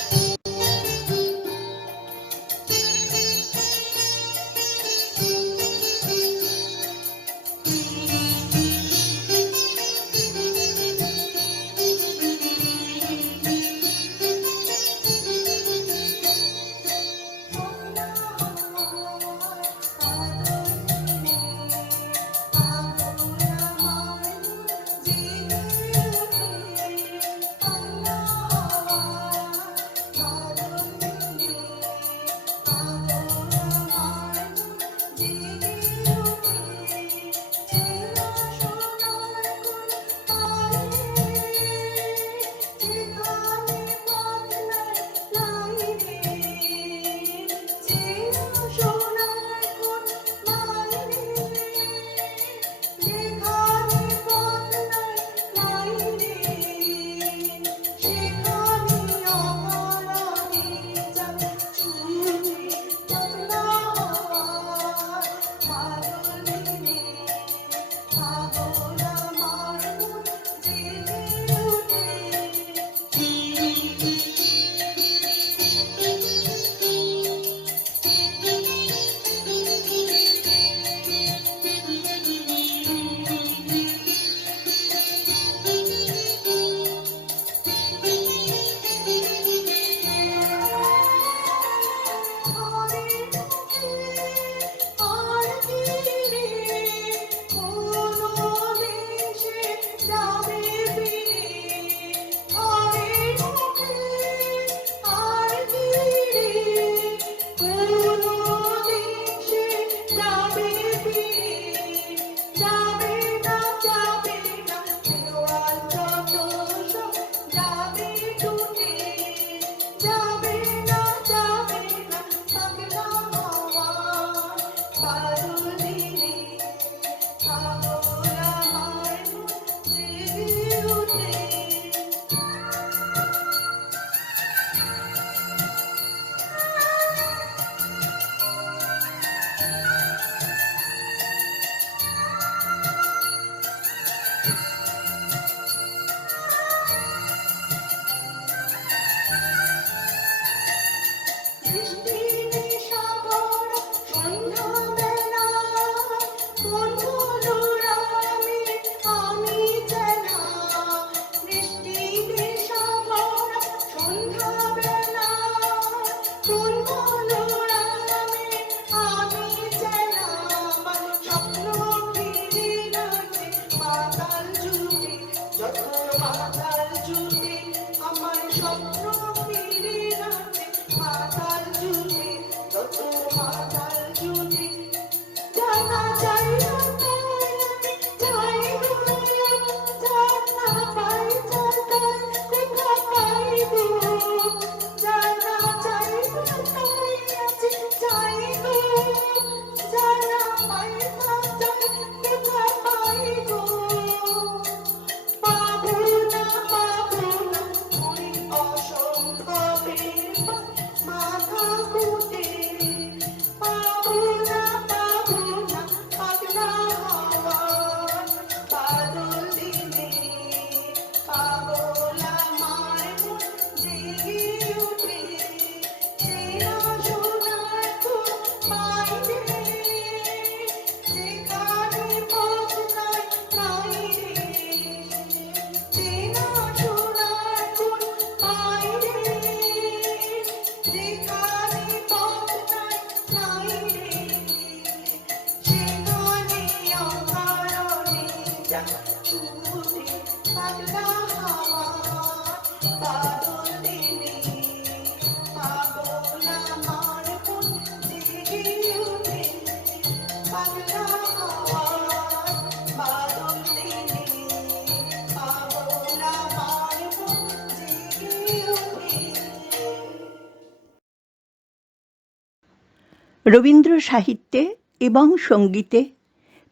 রবীন্দ্র সাহিত্যে এবং সঙ্গীতে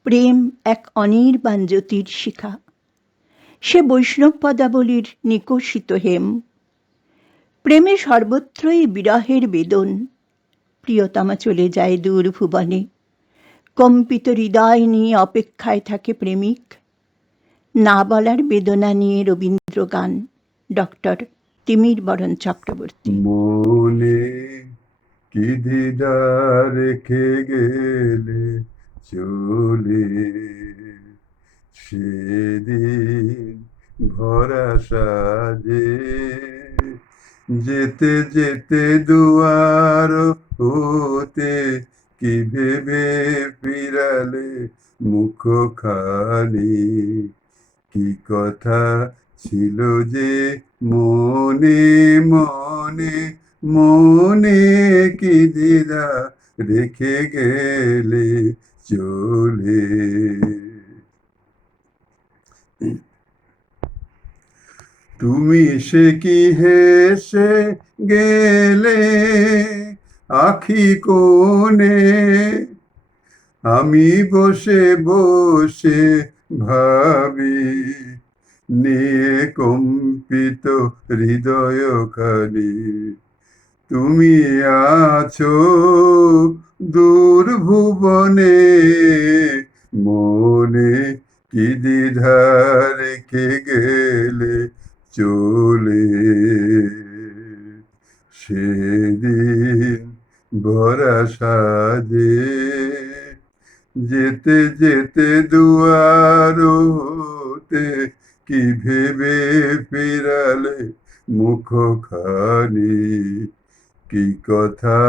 প্রেম এক অনির্বাণ জ্যোতির শিখা। সে বৈষ্ণব পদাবলীর নিকষিত হেম। প্রেমে সর্বত্রই বিরহের বেদন। প্রিয়তমা চলে যায় দূর ভুবনে। কম্পিত হৃদয় নিয়ে অপেক্ষায় থাকে প্রেমিক। না বলার বেদনা নিয়ে রবীন্দ্র গান। ডক্টর তিমির বরণ চক্রবর্তী। মনে কি দ্বিধা রেখে গেলে চলে, সেদিন ভরা সাজে যেতে যেতে দুয়ার হতে কি ভেবে ফিরালে মুখখানি, কি কথা ছিল যে মনে মনে, মনে কি দ্বিধা রেখে গেলে চলে। তুমি সে কি হেসে গেলে আখি কোণে, আমি বসে বসে ভাবি নিয়ে কম্পিত হৃদয়খানি। তুমি আছো দূর ভুবনে, মনে কি দ্বিধা রেখে গেলে চলে। সেদিন ভরা সাজে যেতে যেতে দুয়ার হতে কি ভেবে ফিরালে মুখখানি, কি কথা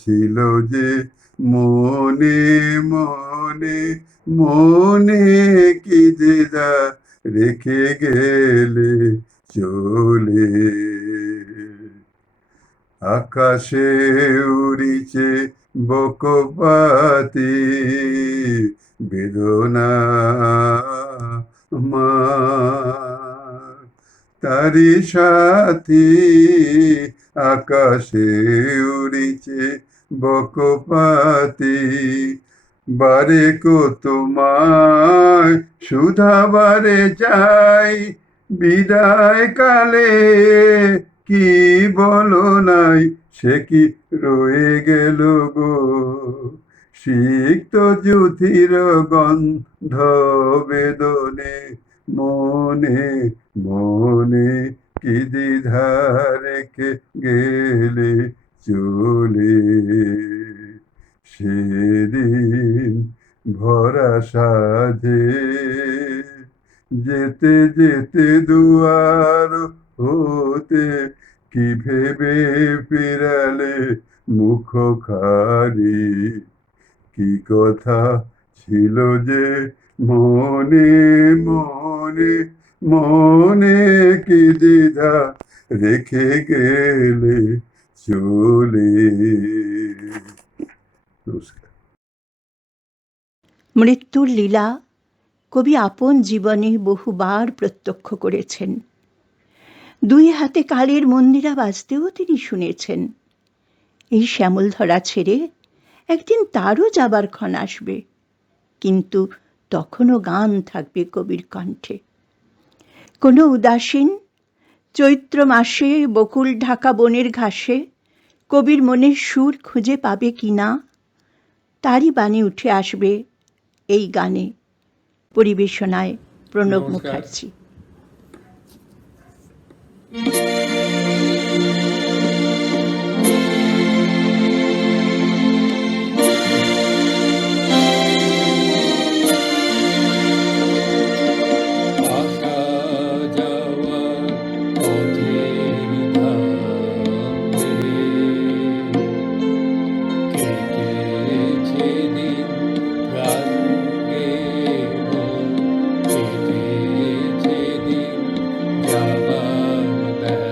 ছিল যে মনে মনে, মনে কি দ্বিধা রেখে গেলে চলে। আকাশে উড়িছে বকপাতি বেদনা আমার, তারি সাথী আকাশে উড়িছে বকপাতি। বারে কো তোমায় সুধাবারে যাই, বিদায় কালে কি বলো নাই, সে কি রয়ে গেল গো সিক্ত জ্যোতির গন্ধ বেদনে। মনে মনে কি দ্বিধা রেখে গেলে চলে। সেদিন ভরা সাজে যেতে যেতে দুয়ার হতে কি ভেবে ফিরালে মুখখানি, কি কথা ছিল যে মনে মনে, মনে কি দ্বিধা রেখে গেলে চলে। নমস্কার। মৃত্যুর লীলা কবি আপন জীবনে বহুবার প্রত্যক্ষ করেছেন। দুই হাতে কালের মন্দিরা বাজতেও তিনি শুনেছেন। এই শ্যামল ধরা ছেড়ে একদিন তারও যাবার ক্ষণ আসবে, কিন্তু তখনও গান থাকবে কবির কণ্ঠে। কোনো উদাসীন চৈত্র মাসে বকুল ঢাকা বনের ঘাসে কবির মনের সুর খুঁজে পাবে কিনা, তারই বাণী উঠে আসবে এই গানে। পরিবেশনায় প্রণব মুখার্জি। যাবার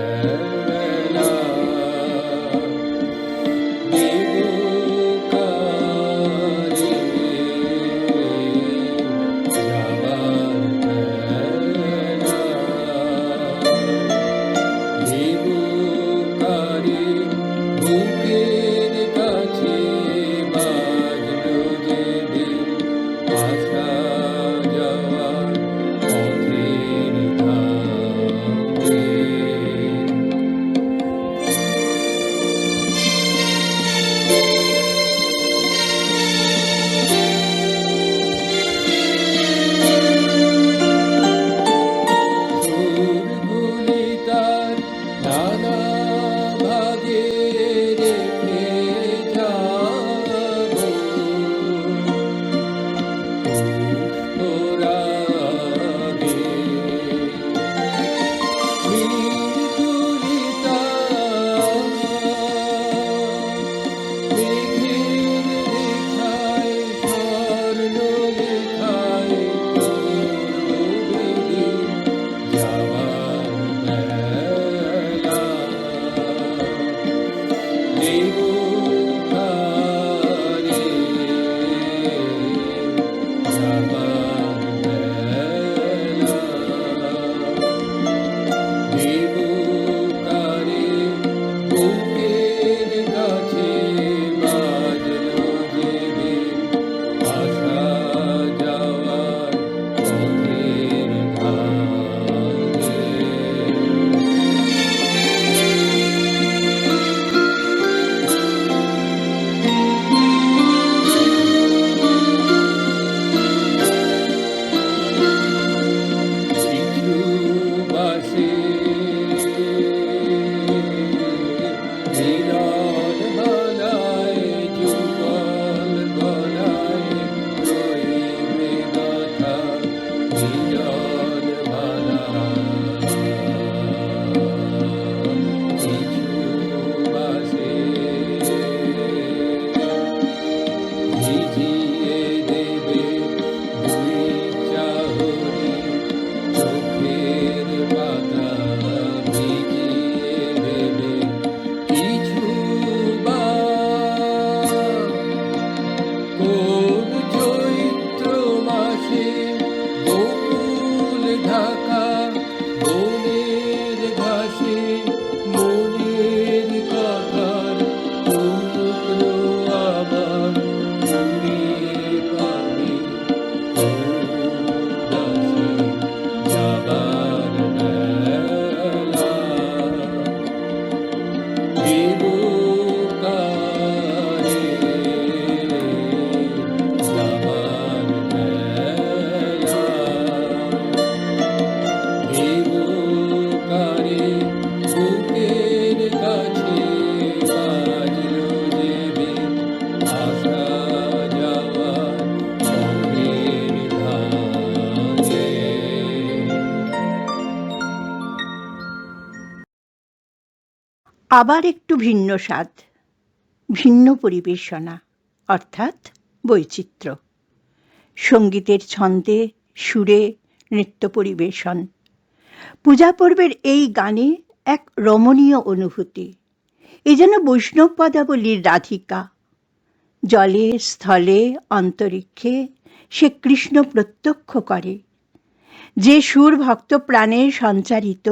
আবার একটু ভিন্ন স্বাদ, ভিন্ন পরিবেশনা, অর্থাৎ বৈচিত্র্য। সঙ্গীতের ছন্দে, সুরে নৃত্য পরিবেশন। পূজা পর্বের এই গানে এক রমণীয় অনুভূতি। এ যেন বৈষ্ণব পদাবলীর রাধিকা। জলে, স্থলে, অন্তরিক্ষে সে কৃষ্ণ প্রত্যক্ষ করে। যে সুর ভক্ত প্রাণে সঞ্চারিত,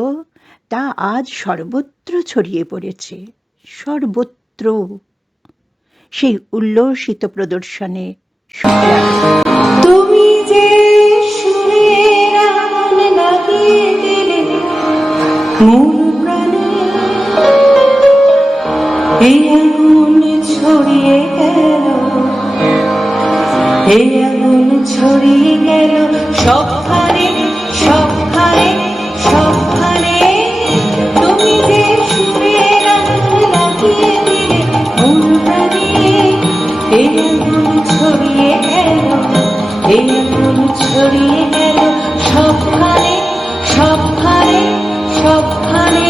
তা আজ সর্বত্র ছড়িয়ে পড়েছে, সর্বত্র। সেই উল্লসিত প্রদর্শনে তুমি যে সুরের আগুন লাগিয়ে দিলে মূল প্রাণে, এই আগুন ছড়িয়ে গেল, এই আগুন ছড়িয়ে গেল সবখানে, সবখানে, সবখানে। তুমি যে সুরের আগুন লাগিয়ে দিলে মূল প্রাণে, এই আগুন ছড়িয়ে গেল, এই আগুন ছড়িয়ে গেল সবখানে, সবখানে, সবখানে।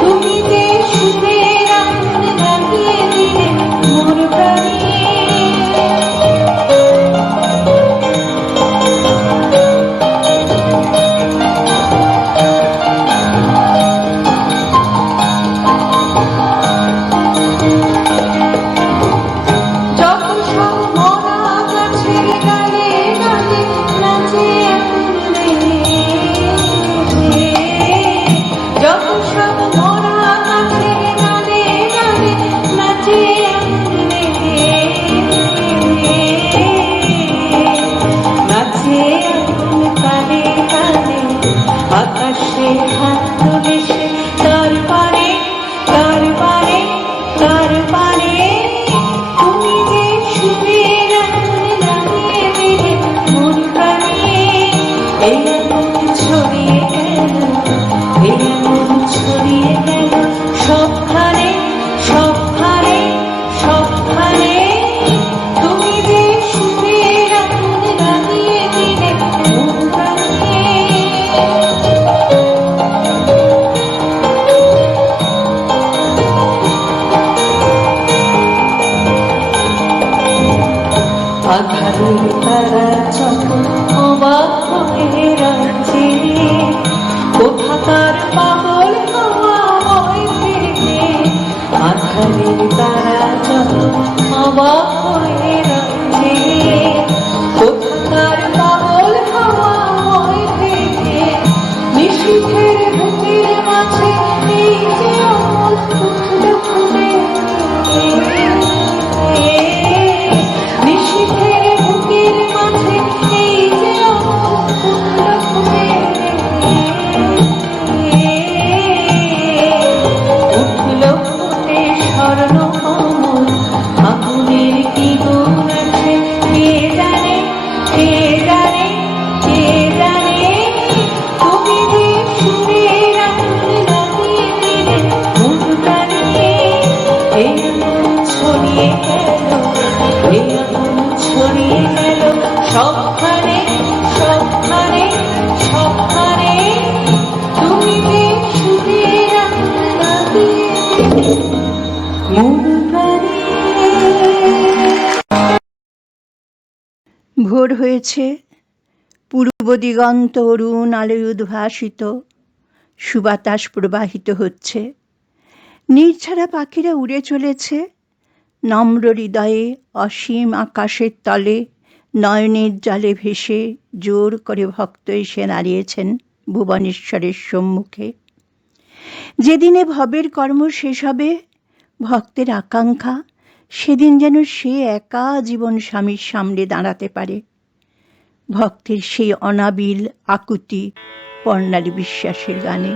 তুমি যে সুরের আগুন লাগিয়ে দিলে মোর প্রাণে। আকাশে হাত তুলেছে তার পারে, তার পারে, তার পারে। তুমি যে সুরের আগুন লাগিয়ে দিলে মোর প্রাণে, এই আগুন ছড়িয়ে গেল, এই আগুন ছড়িয়ে গেল সবখানে, সবখানে, সবখানে। তুমি যে সুরের আগুন লাগিয়ে দিলে মোর প্রাণে। আধারের তারা যখন অবাক হয়ে রাখছে, কোথাকার পাগল হাওয়া বয় ফিরে। আধারে তারা যত অবাক হয়ে রাখছে কোথাকার পাগল হাওয়া হয় থেকে নিশীথের বুকের মাঝে এই যে অমল ফুটল ফুটে নিশীথের বুকের মাঝে এই যে অমল ফুটল ফুটে উঠল ফুটে স্বর্ণ কমল আগুনের কি গুণ আছে কে জানে কে জানে কে জানে তুমি যে সুরের আগুন লাগিয়ে দিলে মুখটা নিয়ে এই আগুন ছড়িয়ে গেল এই আগুন ছড়িয়ে গেল সবখানে সবখানে সবখানে তুমি যে সুরের আগুন লাগিয়ে দিলে মন প্রাণে ভোর হয়েছে, পূর্ব দিগন্ত অরুণ আলোয় উদ্ভাসিত, সুবাতাস প্রবাহিত হচ্ছে, নির্ছাড়া পাখিরা উড়ে চলেছে, নম্র হৃদয়ে অসীম আকাশের তলে নয়নের জলে ভেসে জোর করে ভক্ত এসে দাঁড়িয়েছেন ভুবনেশ্বরের সম্মুখে। যেদিনে ভবের কর্ম শেষ হবে, ভক্তের আকাঙ্ক্ষা সেদিন যেন সে একা জীবন স্বামীর সামনে দাঁড়াতে পারে। ভক্তের সেই অনাবিল আকুতি বর্ণালী বিশ্বাসের গানে।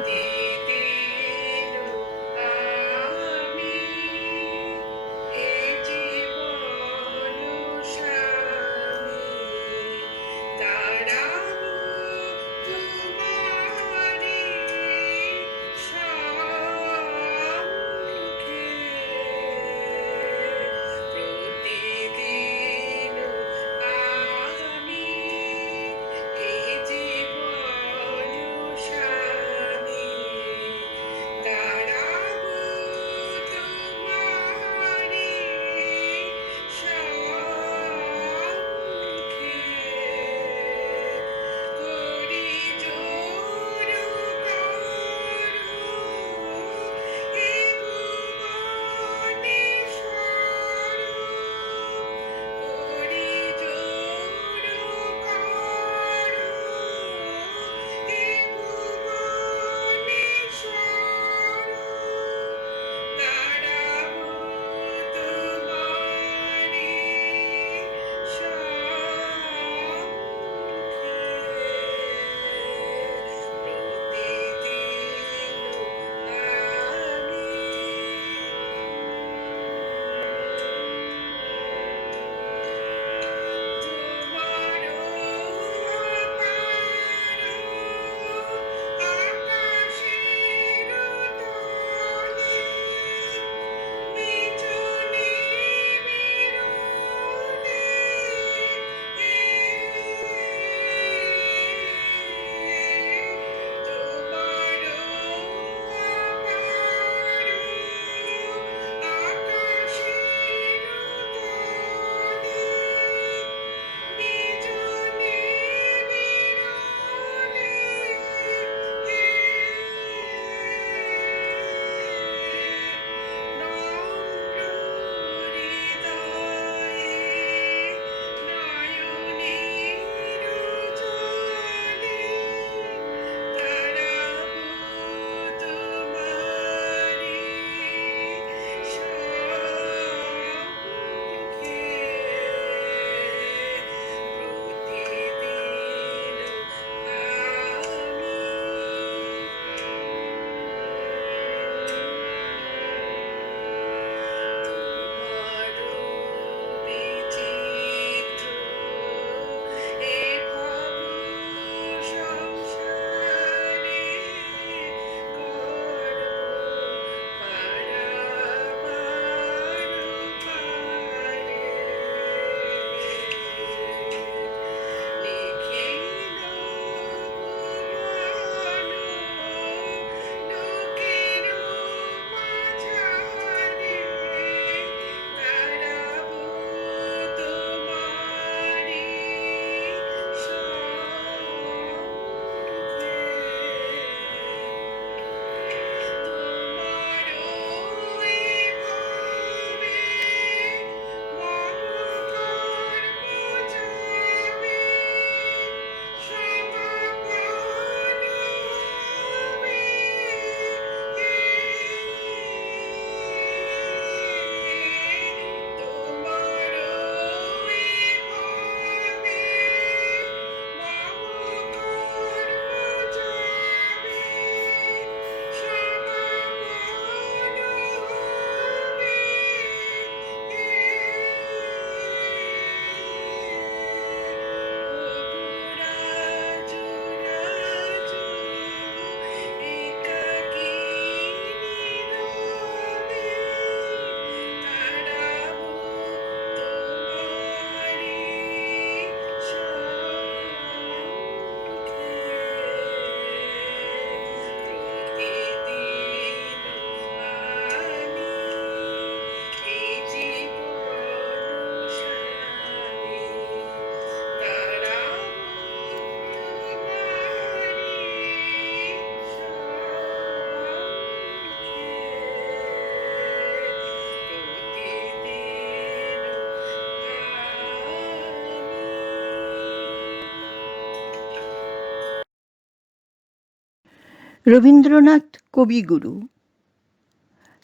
রবীন্দ্রনাথ কবিগুরু,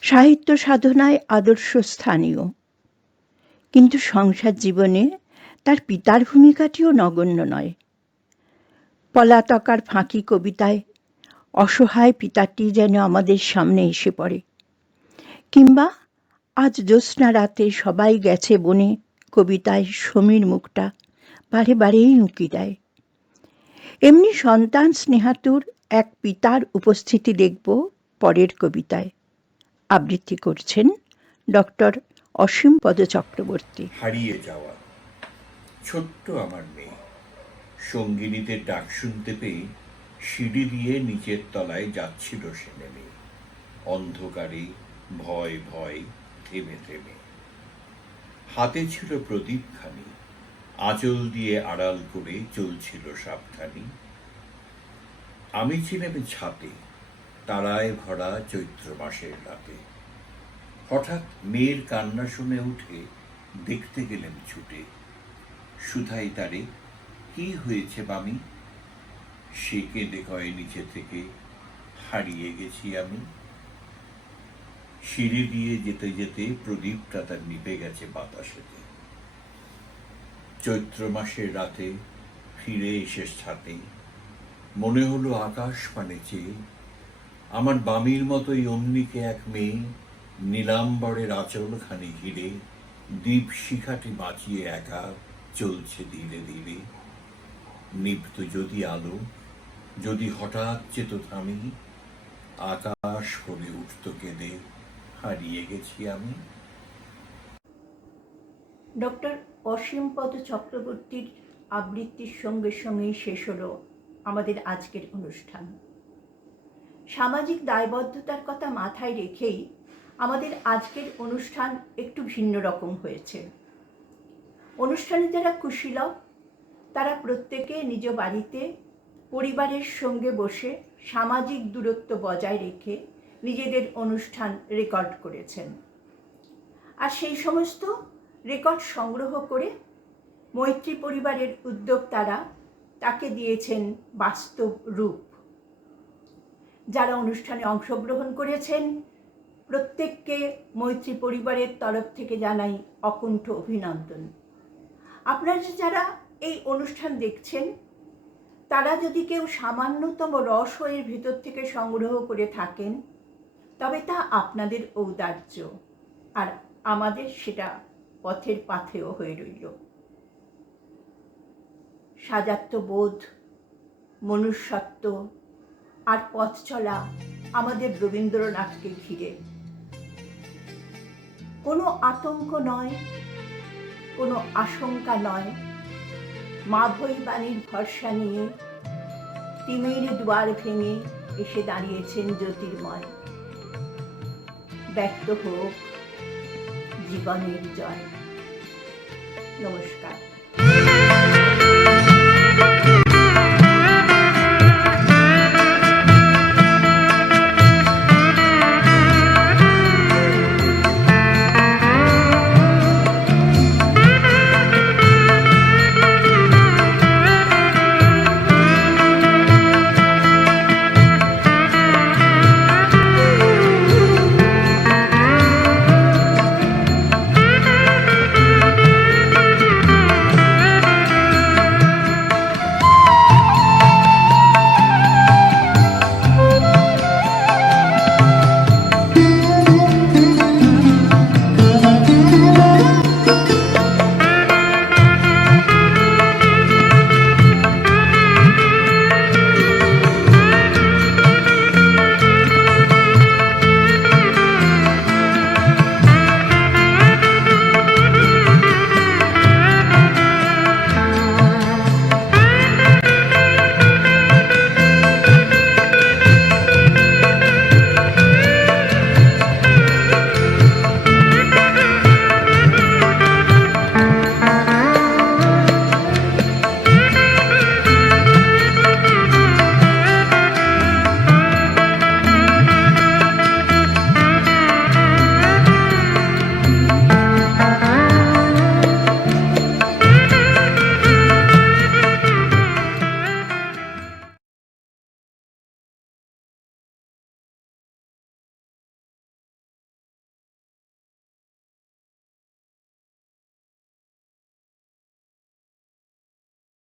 সাহিত্য সাধনায় আদর্শ স্থানীয়, কিন্তু সংসার জীবনে তার পিতার ভূমিকাটিও নগণ্য নয়। পলাতকার ফাঁকি কবিতায় অসহায় পিতাটি যেন আমাদের সামনে এসে পড়ে, কিংবা আজ জ্যোৎস্না রাতে সবাই গেছে বনে কবিতায় সমীর মুখটা বারে বারেই উঁকি দেয়। এমনি সন্তান স্নেহাতুর এক পিতার উপস্থিতি দেখব পরের কবিতায়। আবৃত্তি করছেন ডক্টর অসীমপদ চক্রবর্তী। হারিয়ে যাওয়া ছোট্ট আমার মেয়ে সঙ্গিনীদের ডাক শুনতে পেয়ে সিঁড়ি দিয়ে নিচের তলায় যাচ্ছিল সে নেমে, অন্ধকারে ভয় ভয় থেমে থেমে। হাতে ছিল প্রদীপখানি, আঁচল দিয়ে আড়াল করে চলছিল সাবধানী। আমি ছিলাম ছাতে, তারায় ভরা চৈত্র মাসের রাতে। হঠাৎ মেয়ের কান্না শুনে উঠে দেখতে গেলেন ছুটে। সুধাই তারে, কি হয়েছে বামি? সে কেঁদে কয় নিচে থেকে, হারিয়ে গেছি আমি। সিঁড়ি দিয়ে যেতে যেতে প্রদীপটা তার নিভে গেছে বাতাসেতে। চৈত্র মাসের রাতে ফিরে এসে ছাতে মনে হলো আকাশ পানে চেয়ে আমার বামির মতোই অমনিকে এক মেয়ে নীলাম্বরের আঁচলখানি ঘিরে দীপ শিখাটি বাঁচিয়ে একা চলছে ধীরে ধীরে। নিভত যদি আলো, যদি হঠাৎ চেত থামি, আকাশ করে উঠত কেঁদে, হারিয়ে গেছি আমি। ডক্টর অসীমপদ চক্রবর্তীর আবৃত্তির সঙ্গে সঙ্গেই শেষ হলো আমাদের আজকের অনুষ্ঠান। সামাজিক দায়বদ্ধতার কথা মাথায় রেখেই আমাদের আজকের অনুষ্ঠান একটু ভিন্ন রকম হয়েছে। অনুষ্ঠানে যারা কুশীলব তারা প্রত্যেকে নিজ বাড়িতে পরিবারের সঙ্গে বসে সামাজিক দূরত্ব বজায় রেখে নিজেদের অনুষ্ঠান রেকর্ড করেছেন। আর সেই সমস্ত রেকর্ড সংগ্রহ করে মৈত্রী পরিবারের উদ্যোক্তারা তাকে দিয়েছেন বাস্তব রূপ। যারা অনুষ্ঠানে অংশগ্রহণ করেছেন প্রত্যেককে মৈত্রী পরিবারের তরফ থেকে জানাই অকুণ্ঠ অভিনন্দন। আপনারা যারা এই অনুষ্ঠান দেখছেন তারা যদি কেউ সামান্যতম রস এর ভেতর থেকে সংগ্রহ করে থাকেন তবে তা আপনাদের ঔদার্য, আর আমাদের সেটা পথের পাথেয় হয়ে রইল। সাজাত্যবোধ, মনুষ্যত্ব আর পথ চলা আমাদের রবীন্দ্রনাথকে ঘিরে। কোনো আতঙ্ক নয়, কোনো আশঙ্কা নয়, মাভৈ বাণীর ভরসা নিয়ে তিমির দুয়ার ভেঙে এসে দাঁড়িয়েছেন জ্যোতির্ময়। ব্যক্ত হোক জীবনের জয়। নমস্কার।